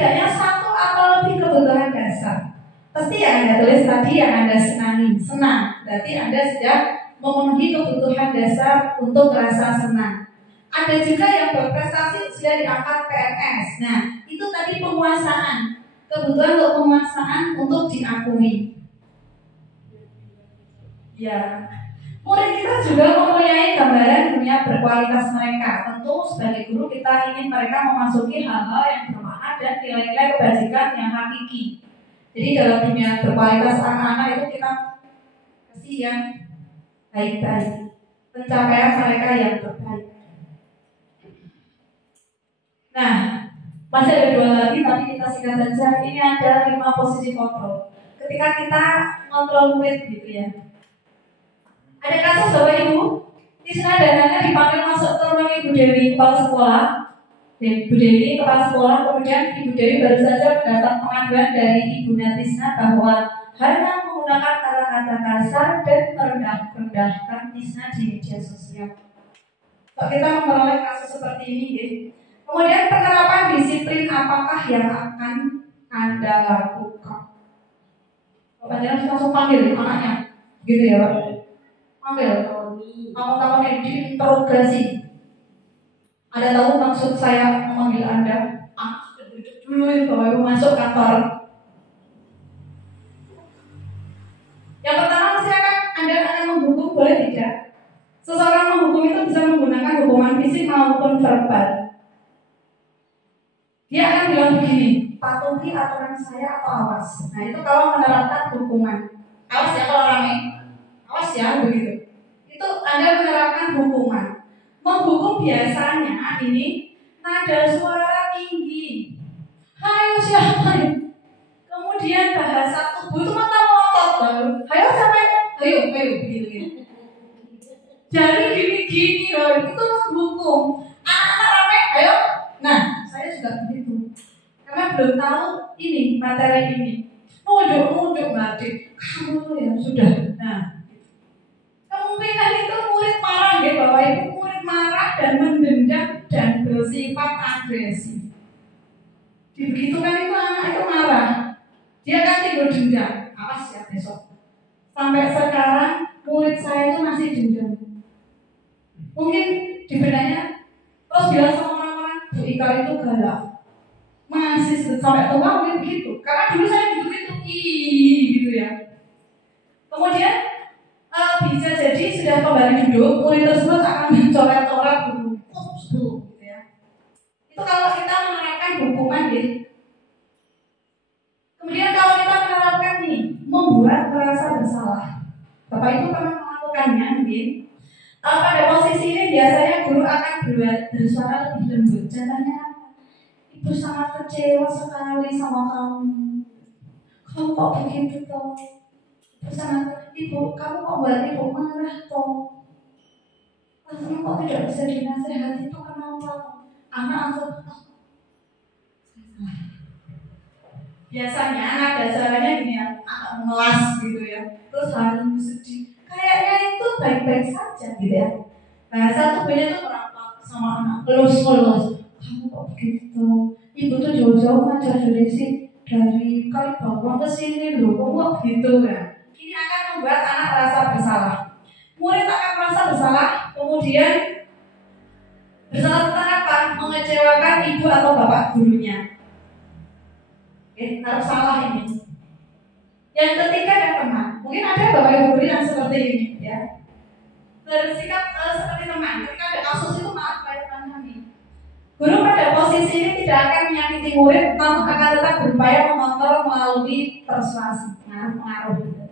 setidaknya satu atau lebih kebutuhan dasar. Pasti yang Anda tulis tadi yang Anda senangi, senang. Berarti Anda sudah memenuhi kebutuhan dasar untuk merasa senang. Ada juga yang berprestasi sudah diangkat PNS. Nah, itu tadi penguasaan. Kebutuhan untuk penguasaan untuk diakui. Ya, murid kita juga mempunyai gambaran dunia berkualitas mereka. Tentu sebagai guru kita ingin mereka memasuki hal-hal yang bermakna dan nilai-nilai kebajikan yang hakiki. Jadi dalam dunia berkualitas anak-anak itu kita kasih yang baik-baik, pencapaian mereka yang terbaik. Nah, masih ada 2 lagi tapi kita singkat saja. Ini ada 5 posisi kontrol. Ketika kita kontrol murid gitu ya. Ada kasus Bapak Ibu, Tisna dan Nana dipanggil masuk ke ruang Ibu Dewi kepala sekolah. Ibu Dewi kepala sekolah, kemudian Ibu Dewi baru saja mendapat pengaduan dari Ibu Tisna bahwa hanya menggunakan kata-kata kasar dan merendahkan Tisna di media sosial. Kalau kita memperoleh kasus seperti ini, kemudian penerapan disiplin apakah yang akan Anda lakukan? Bapak jangan langsung panggil anaknya, gitu ya Pak. Panggil, kamu yang diinterogasi. Ada tahu maksud saya memanggil Anda? Sudah duduk dulu Bapak Ibu masuk kantor. Yang pertama misalkan Anda akan menghukum, boleh tidak? Seseorang menghukum itu bisa menggunakan hukuman fisik maupun verbal. Dia akan bilang begini, patuhi aturan saya atau awas. Nah itu kalau menerapkan hukuman. Awas ya kalau rame, awas ya begitu. Itu Anda menerapkan hukuman. Menghukum biasanya ini nada suara tinggi. Hayo siapa ya? Kemudian bahasa tubuh itu mata melotot baru. Hayo sampai, ayo begitu. Jadi gini loh, itu menghukum. Anak-anak rame, ayo. Nah, saya juga begitu. Karena belum tahu ini materi ini. Mujuk berarti kamu tuh ya sudah. Nah, kemungkinan itu murid marah ya Bapak Ibu, murid marah dan mendendam dan bersifat agresif. Dibegitukan itu anak itu marah, dia akan timbul dendam. Awas ya besok. Sampai sekarang murid saya itu masih dendam. Mungkin di benaknya terus bilang sama orang-orang, Bu Ika itu galak. Masih sampai tua mungkin begitu. Karena dulu saya gitu gitu ya. Kemudian bisa jadi sudah kembali duduk, murid tersebut akan mencoret-coret dulu, gitu ya. Itu kalau kita menerapkan hukuman gitu. Kemudian kalau kita menerapkan nih, membuat merasa bersalah. Bapak Ibu pernah melakukannya mungkin. Pada posisi ini biasanya guru akan bersuara lebih lembut. Contohnya apa? Ibu sangat kecewa sekali sama kamu. Kamu kok begitu toh? Ibu, kamu kok buat ibu marah toh? Kamu kok tidak bisa dinasehati itu kenapa? Anak langsung biasanya nada suaranya gini ya, agak memelas gitu ya. Terus harum sedih. Kayaknya itu baik-baik saja gitu ya. Bahasa tubuhnya tuh merapat sama anak. Pelus. Kamu kok begitu? Ibu tuh jauh-jauh ngajar dari Kali Bawang ke sini loh. Kamu kok gitu ya? Ini akan membuat anak merasa bersalah. Murid akan merasa bersalah, kemudian bersalah tentang apa? Mengecewakan ibu atau bapak gurunya. Harus salah ini. Yang ketiga yang teman. Mungkin ada bapak ibu guru yang seperti ini, ya. Bersikap seperti teman. Ketika ada kasus itu maaf baik kami. Guru pada posisi ini tidak akan menyakiti murid, namun akan tetap berupaya mengontrol melalui persuasi, pengaruh.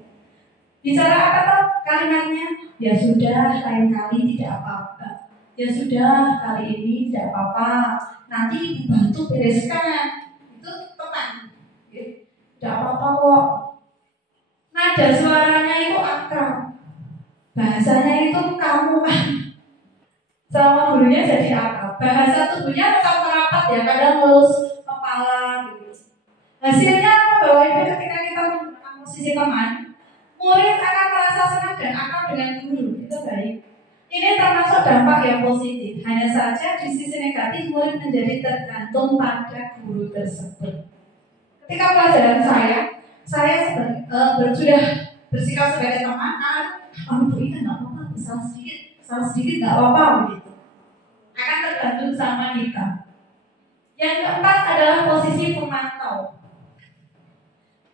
Bicara apa toh kalimatnya? Ya sudah, lain kali tidak apa-apa. Ya sudah, kali ini tidak apa-apa. Nanti bantu bereskan. Itu teman. Tidak apa-apa kok. Nada suaranya itu akrab. Bahasanya itu kamu kan. Sama gurunya jadi akrab. Bahasa tubuhnya tetap merapat ya, kadang melus kepala gitu. Hasilnya apa Bapak Ibu ketika kita menggunakan posisi teman? Murid akan merasa senang dan akrab dengan guru, itu baik. Ini termasuk dampak yang positif. Hanya saja di sisi negatif murid menjadi tergantung pada guru tersebut. Ketika pelajaran saya sebagai sudah bersikap sebagai teman, kamu itu nggak apa-apa, salah sedikit nggak apa-apa begitu. Akan tergantung sama kita. Yang keempat adalah posisi pemantau.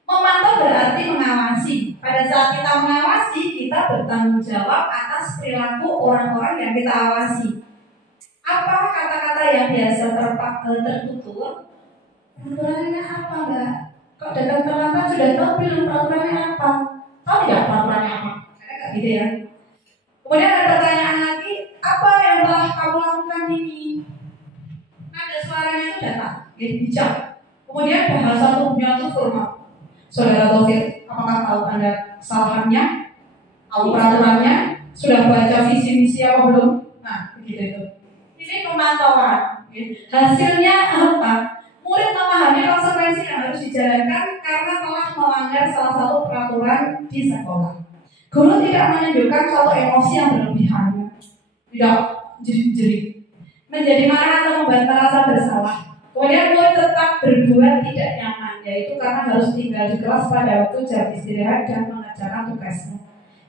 Memantau berarti mengawasi. Pada saat kita mengawasi, kita bertanggung jawab atas perilaku orang-orang yang kita awasi. Apa kata-kata yang biasa tertutur? Peraturannya apa enggak? Kok datang terlambat sudah tahu belum peraturannya apa? Tahu tidak peraturannya apa? Karena enggak gitu ya. Kemudian ada pertanyaan lagi, apa yang telah kamu lakukan ini? Nada suaranya itu datang, jadi bijak. Kemudian bahasa tubuhnya itu formal. Saudara Taufik, apakah tahu Anda kesalahannya? Tahu peraturannya? Sudah baca visi misi apa belum? Nah, begitu itu. Ini pemantauan. Hasilnya apa? Murid memahami konsekuensi yang harus dijalankan karena telah melanggar salah satu peraturan di sekolah. Guru tidak menunjukkan suatu emosi yang berlebihan, tidak jerit-jerit, menjadi marah atau membuat merasa bersalah. Kemudian murid tetap berbuat tidak nyaman, yaitu karena harus tinggal di kelas pada waktu jam istirahat dan mengerjakan tugasnya.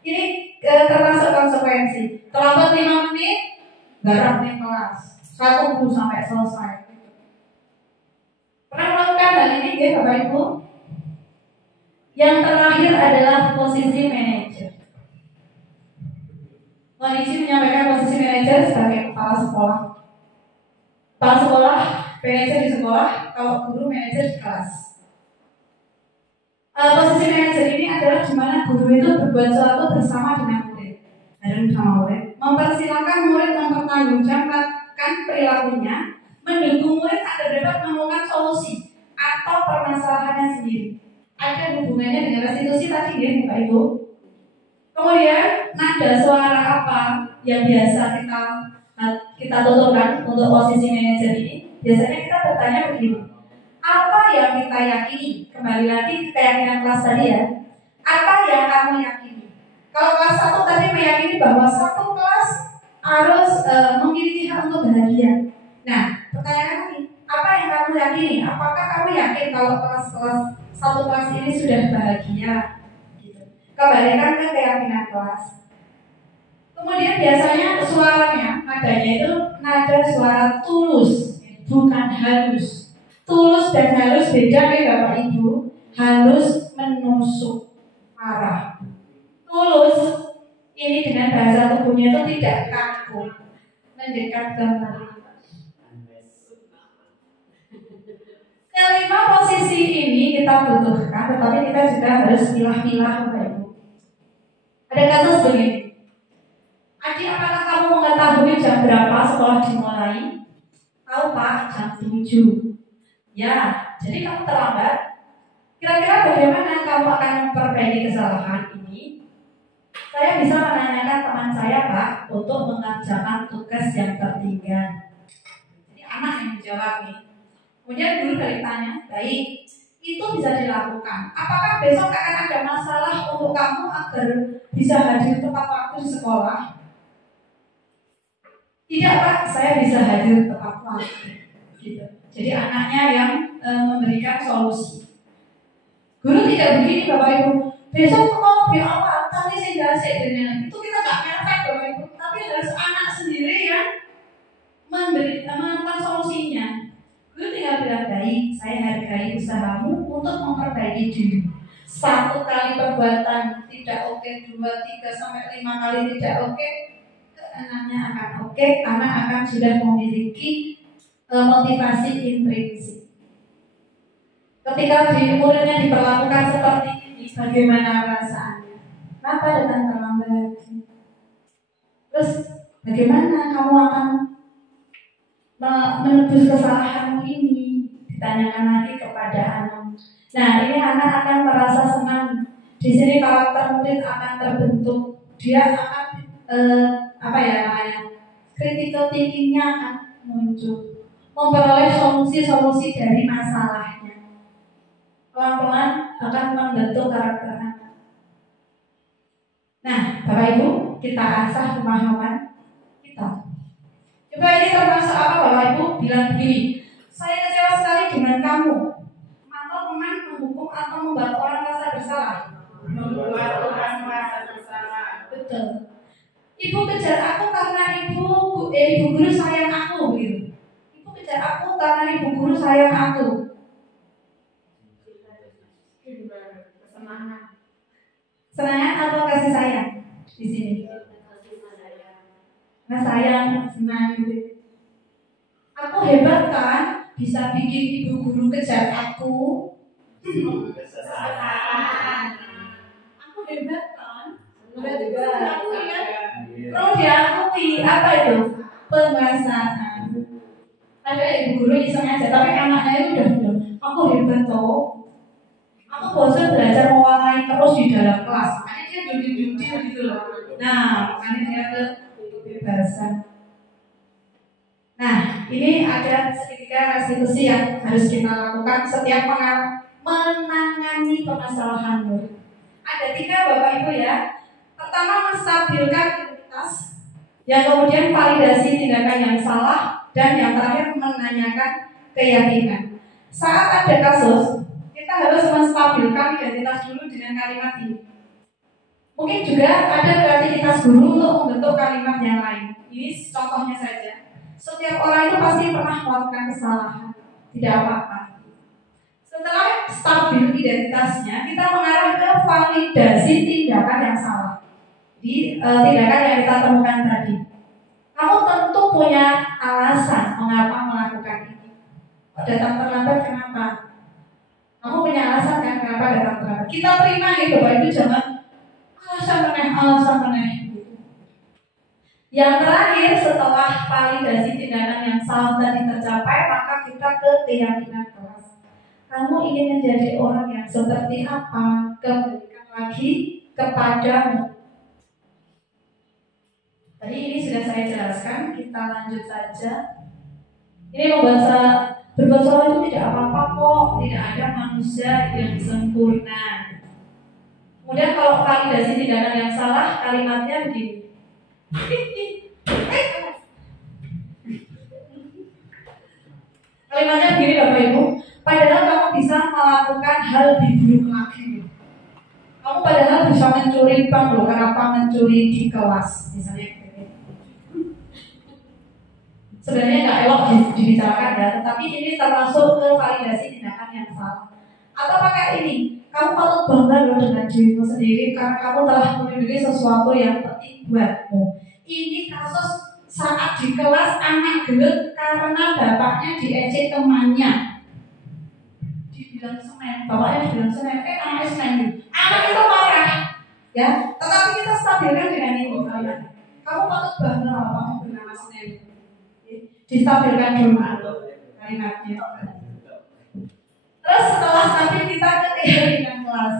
Ini termasuk konsekuensi. Terlambat 5 menit, garap di kelas, 1 guru sampai selesai. Pernah melakukan hal ini ya Bapak Ibu? Yang terakhir adalah posisi manajer. Kondisi menyampaikan posisi manajer sebagai kepala sekolah. Kepala sekolah, manajer di sekolah, kalau guru manajer di kelas. Posisi manajer ini adalah di mana guru itu berbuat sesuatu bersama dengan murid, mempersilahkan murid mempertanggungjawabkan perilakunya, mendukung murid agar dapat menemukan solusi atau permasalahannya sendiri. Ada hubungannya dengan restitusi tadi ya Bapak Ibu. Kemudian nada suara apa yang biasa kita tuturkan untuk posisi manajer ini? Biasanya kita bertanya begini, apa yang kita yakini? Kembali lagi ke keyakinan kelas tadi ya. Apa yang kamu yakini? Kalau kelas 1 tadi meyakini bahwa satu kelas harus memiliki hak untuk bahagia. Nah, pertanyaan lagi, apa yang kamu yakini? Apakah kamu yakin kalau satu kelas ini sudah bahagia? Gitu. Kembalikan ke keyakinan kelas. Kemudian biasanya suaranya, nadanya itu nada suara tulus, bukan halus. Tulus dan halus beda ya Bapak Ibu. Halus menusuk marah. Tulus ini dengan bahasa tubuhnya itu tidak kaku, mendekat kembali. Kelima posisi ini kita butuhkan, tetapi kita juga harus pilah-pilah Bapak Ibu. Ada kasus begini. Adik, apakah kamu mengetahui jam berapa sekolah dimulai? Tahu Pak, jam 7. Ya, jadi kamu terlambat. Kira-kira bagaimana kamu akan memperbaiki kesalahan ini? Saya bisa menanyakan teman saya Pak untuk mengerjakan tugas yang tertinggal. Jadi anak yang menjawab nih. Kemudian guru balik tanya, baik, itu bisa dilakukan. Apakah besok akan ada masalah untuk kamu agar bisa hadir tepat waktu di sekolah? Tidak Pak, saya bisa hadir tepat waktu. Gitu. Jadi anaknya yang memberikan solusi. Guru tidak begini Bapak Ibu. Besok mau lebih awal, tadi saya jelasin dengan itu kita nggak ngefek Bapak Ibu, tapi harus anak sendiri yang menemukan solusinya. Guru tinggal bilang baik, saya hargai usahamu untuk memperbaiki diri. 1 kali perbuatan tidak oke, 2, 3 sampai 5 kali tidak oke, anaknya akan oke, anak akan sudah memiliki motivasi intrinsik. Ketika muridnya diperlakukan seperti ini, bagaimana perasaannya? Kenapa datang terlambat? Terus bagaimana kamu akan menebus kesalahanmu ini? Ditanyakan lagi kepada anak. Nah, ini anak akan merasa senang. Di sini karakter murid akan terbentuk. Dia akan critical thinking-nya akan muncul, memperoleh solusi-solusi dari masalahnya. Pelan-pelan akan membentuk karakter anak. Nah, Bapak Ibu, kita asah pemahaman kita. Coba ini termasuk apa Bapak Ibu bilang begini, saya kecewa sekali dengan kamu. Atau teman menghukum atau membuat orang merasa bersalah. Membuat orang merasa bersalah. Betul. Ibu kejar aku karena ibu guru sayang aku gitu. Ibu kejar aku karena ibu guru sayang aku. Kesenangan. Senangan atau kasih sayang di sini? Nah sayang, senang gitu. Aku hebat kan, bisa bikin ibu guru kejar aku. Aku hebat kan, perlu diakui apa itu? Penguasaan. Ada ibu guru iseng aja, tapi anaknya itu udah bilang, aku hebat toh. Aku bosan belajar mewarnai terus di dalam kelas, makanya dia judi-judi gitu loh. Nah, makanya dia kebebasan. Nah, ini ada segitiga restitusi yang harus kita lakukan setiap menangani permasalahan murid. Ada 3 Bapak Ibu ya. Pertama, menstabilkan identitas. Yang kemudian validasi tindakan yang salah. Dan yang terakhir, menanyakan keyakinan. Saat ada kasus, kita harus menstabilkan identitas dulu dengan kalimat ini. Mungkin juga ada kreativitas guru untuk membentuk kalimat yang lain. Ini contohnya saja. Setiap orang itu pasti pernah melakukan kesalahan, tidak apa-apa. Setelah stabil identitasnya, kita mengarah ke validasi tindakan yang salah. Di tindakan yang kita temukan tadi. Kamu tentu punya alasan mengapa melakukan ini. Datang terlambat kenapa? Kamu punya alasan kan kenapa datang terlambat? Kita terima gitu, Bapak Ibu, jangan alasan meneh. Yang terakhir, setelah validasi tindakan yang salah tadi tercapai, maka kita ke keyakinan kelas. Kamu ingin menjadi orang yang seperti apa? Kembalikan lagi kepadamu. Tadi ini sudah saya jelaskan, kita lanjut saja. Ini berbuat salah itu tidak apa-apa kok, tidak ada manusia yang sempurna. Kemudian kalau validasi tindakan yang salah, kalimatnya begini. Kalimatnya begini Bapak Ibu, padahal kamu bisa melakukan hal lebih buruk lagi. Kamu padahal bisa mencuri bank loh, kenapa mencuri di kelas misalnya gitu. Sebenarnya nggak elok dibicarakan ya, tetapi ini termasuk ke validasi tindakan yang salah. Atau pakai ini, kamu patut bangga loh dengan dirimu sendiri karena kamu telah memiliki sesuatu yang penting buatmu. Ini kasus saat di kelas anak gelut karena bapaknya diejek temannya. Dibilang semen, bapaknya dibilang semen, anaknya semen. Anak itu marah, ya. Tetapi kita stabilkan dengan ini kalian. Kamu patut bangga bapakmu bernama semen. Distabilkan dulu kalimatnya. Terus setelah stabil kita ke keyakinan kelas.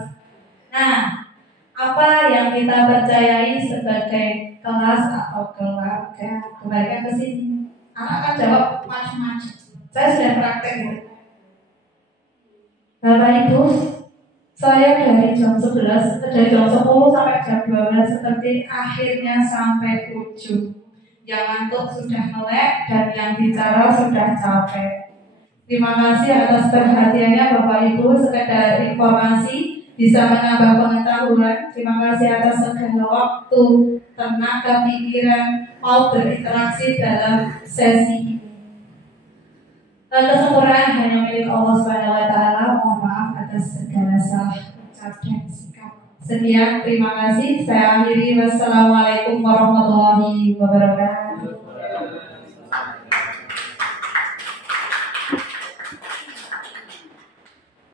Nah, apa yang kita percayai sebagai kelas atau keluarga? Kembalikan ke sini. Anak akan jawab macam-macam. Saya sudah praktek gitu. Bapak Ibu, saya dari jam 11, dari jam 10 sampai jam 12 seperti akhirnya sampai ujung. Yang ngantuk sudah melek dan yang bicara sudah capek. Terima kasih atas perhatiannya Bapak Ibu, sekedar informasi bisa menambah pengetahuan. Terima kasih atas segala waktu, tenaga, pikiran mau berinteraksi dalam sesi ini. Kesempurnaan hanya milik Allah SWT. Mohon maaf atas segala salah ucap dan sikap. Sekian, terima kasih. Saya akhiri. Wassalamualaikum warahmatullahi wabarakatuh.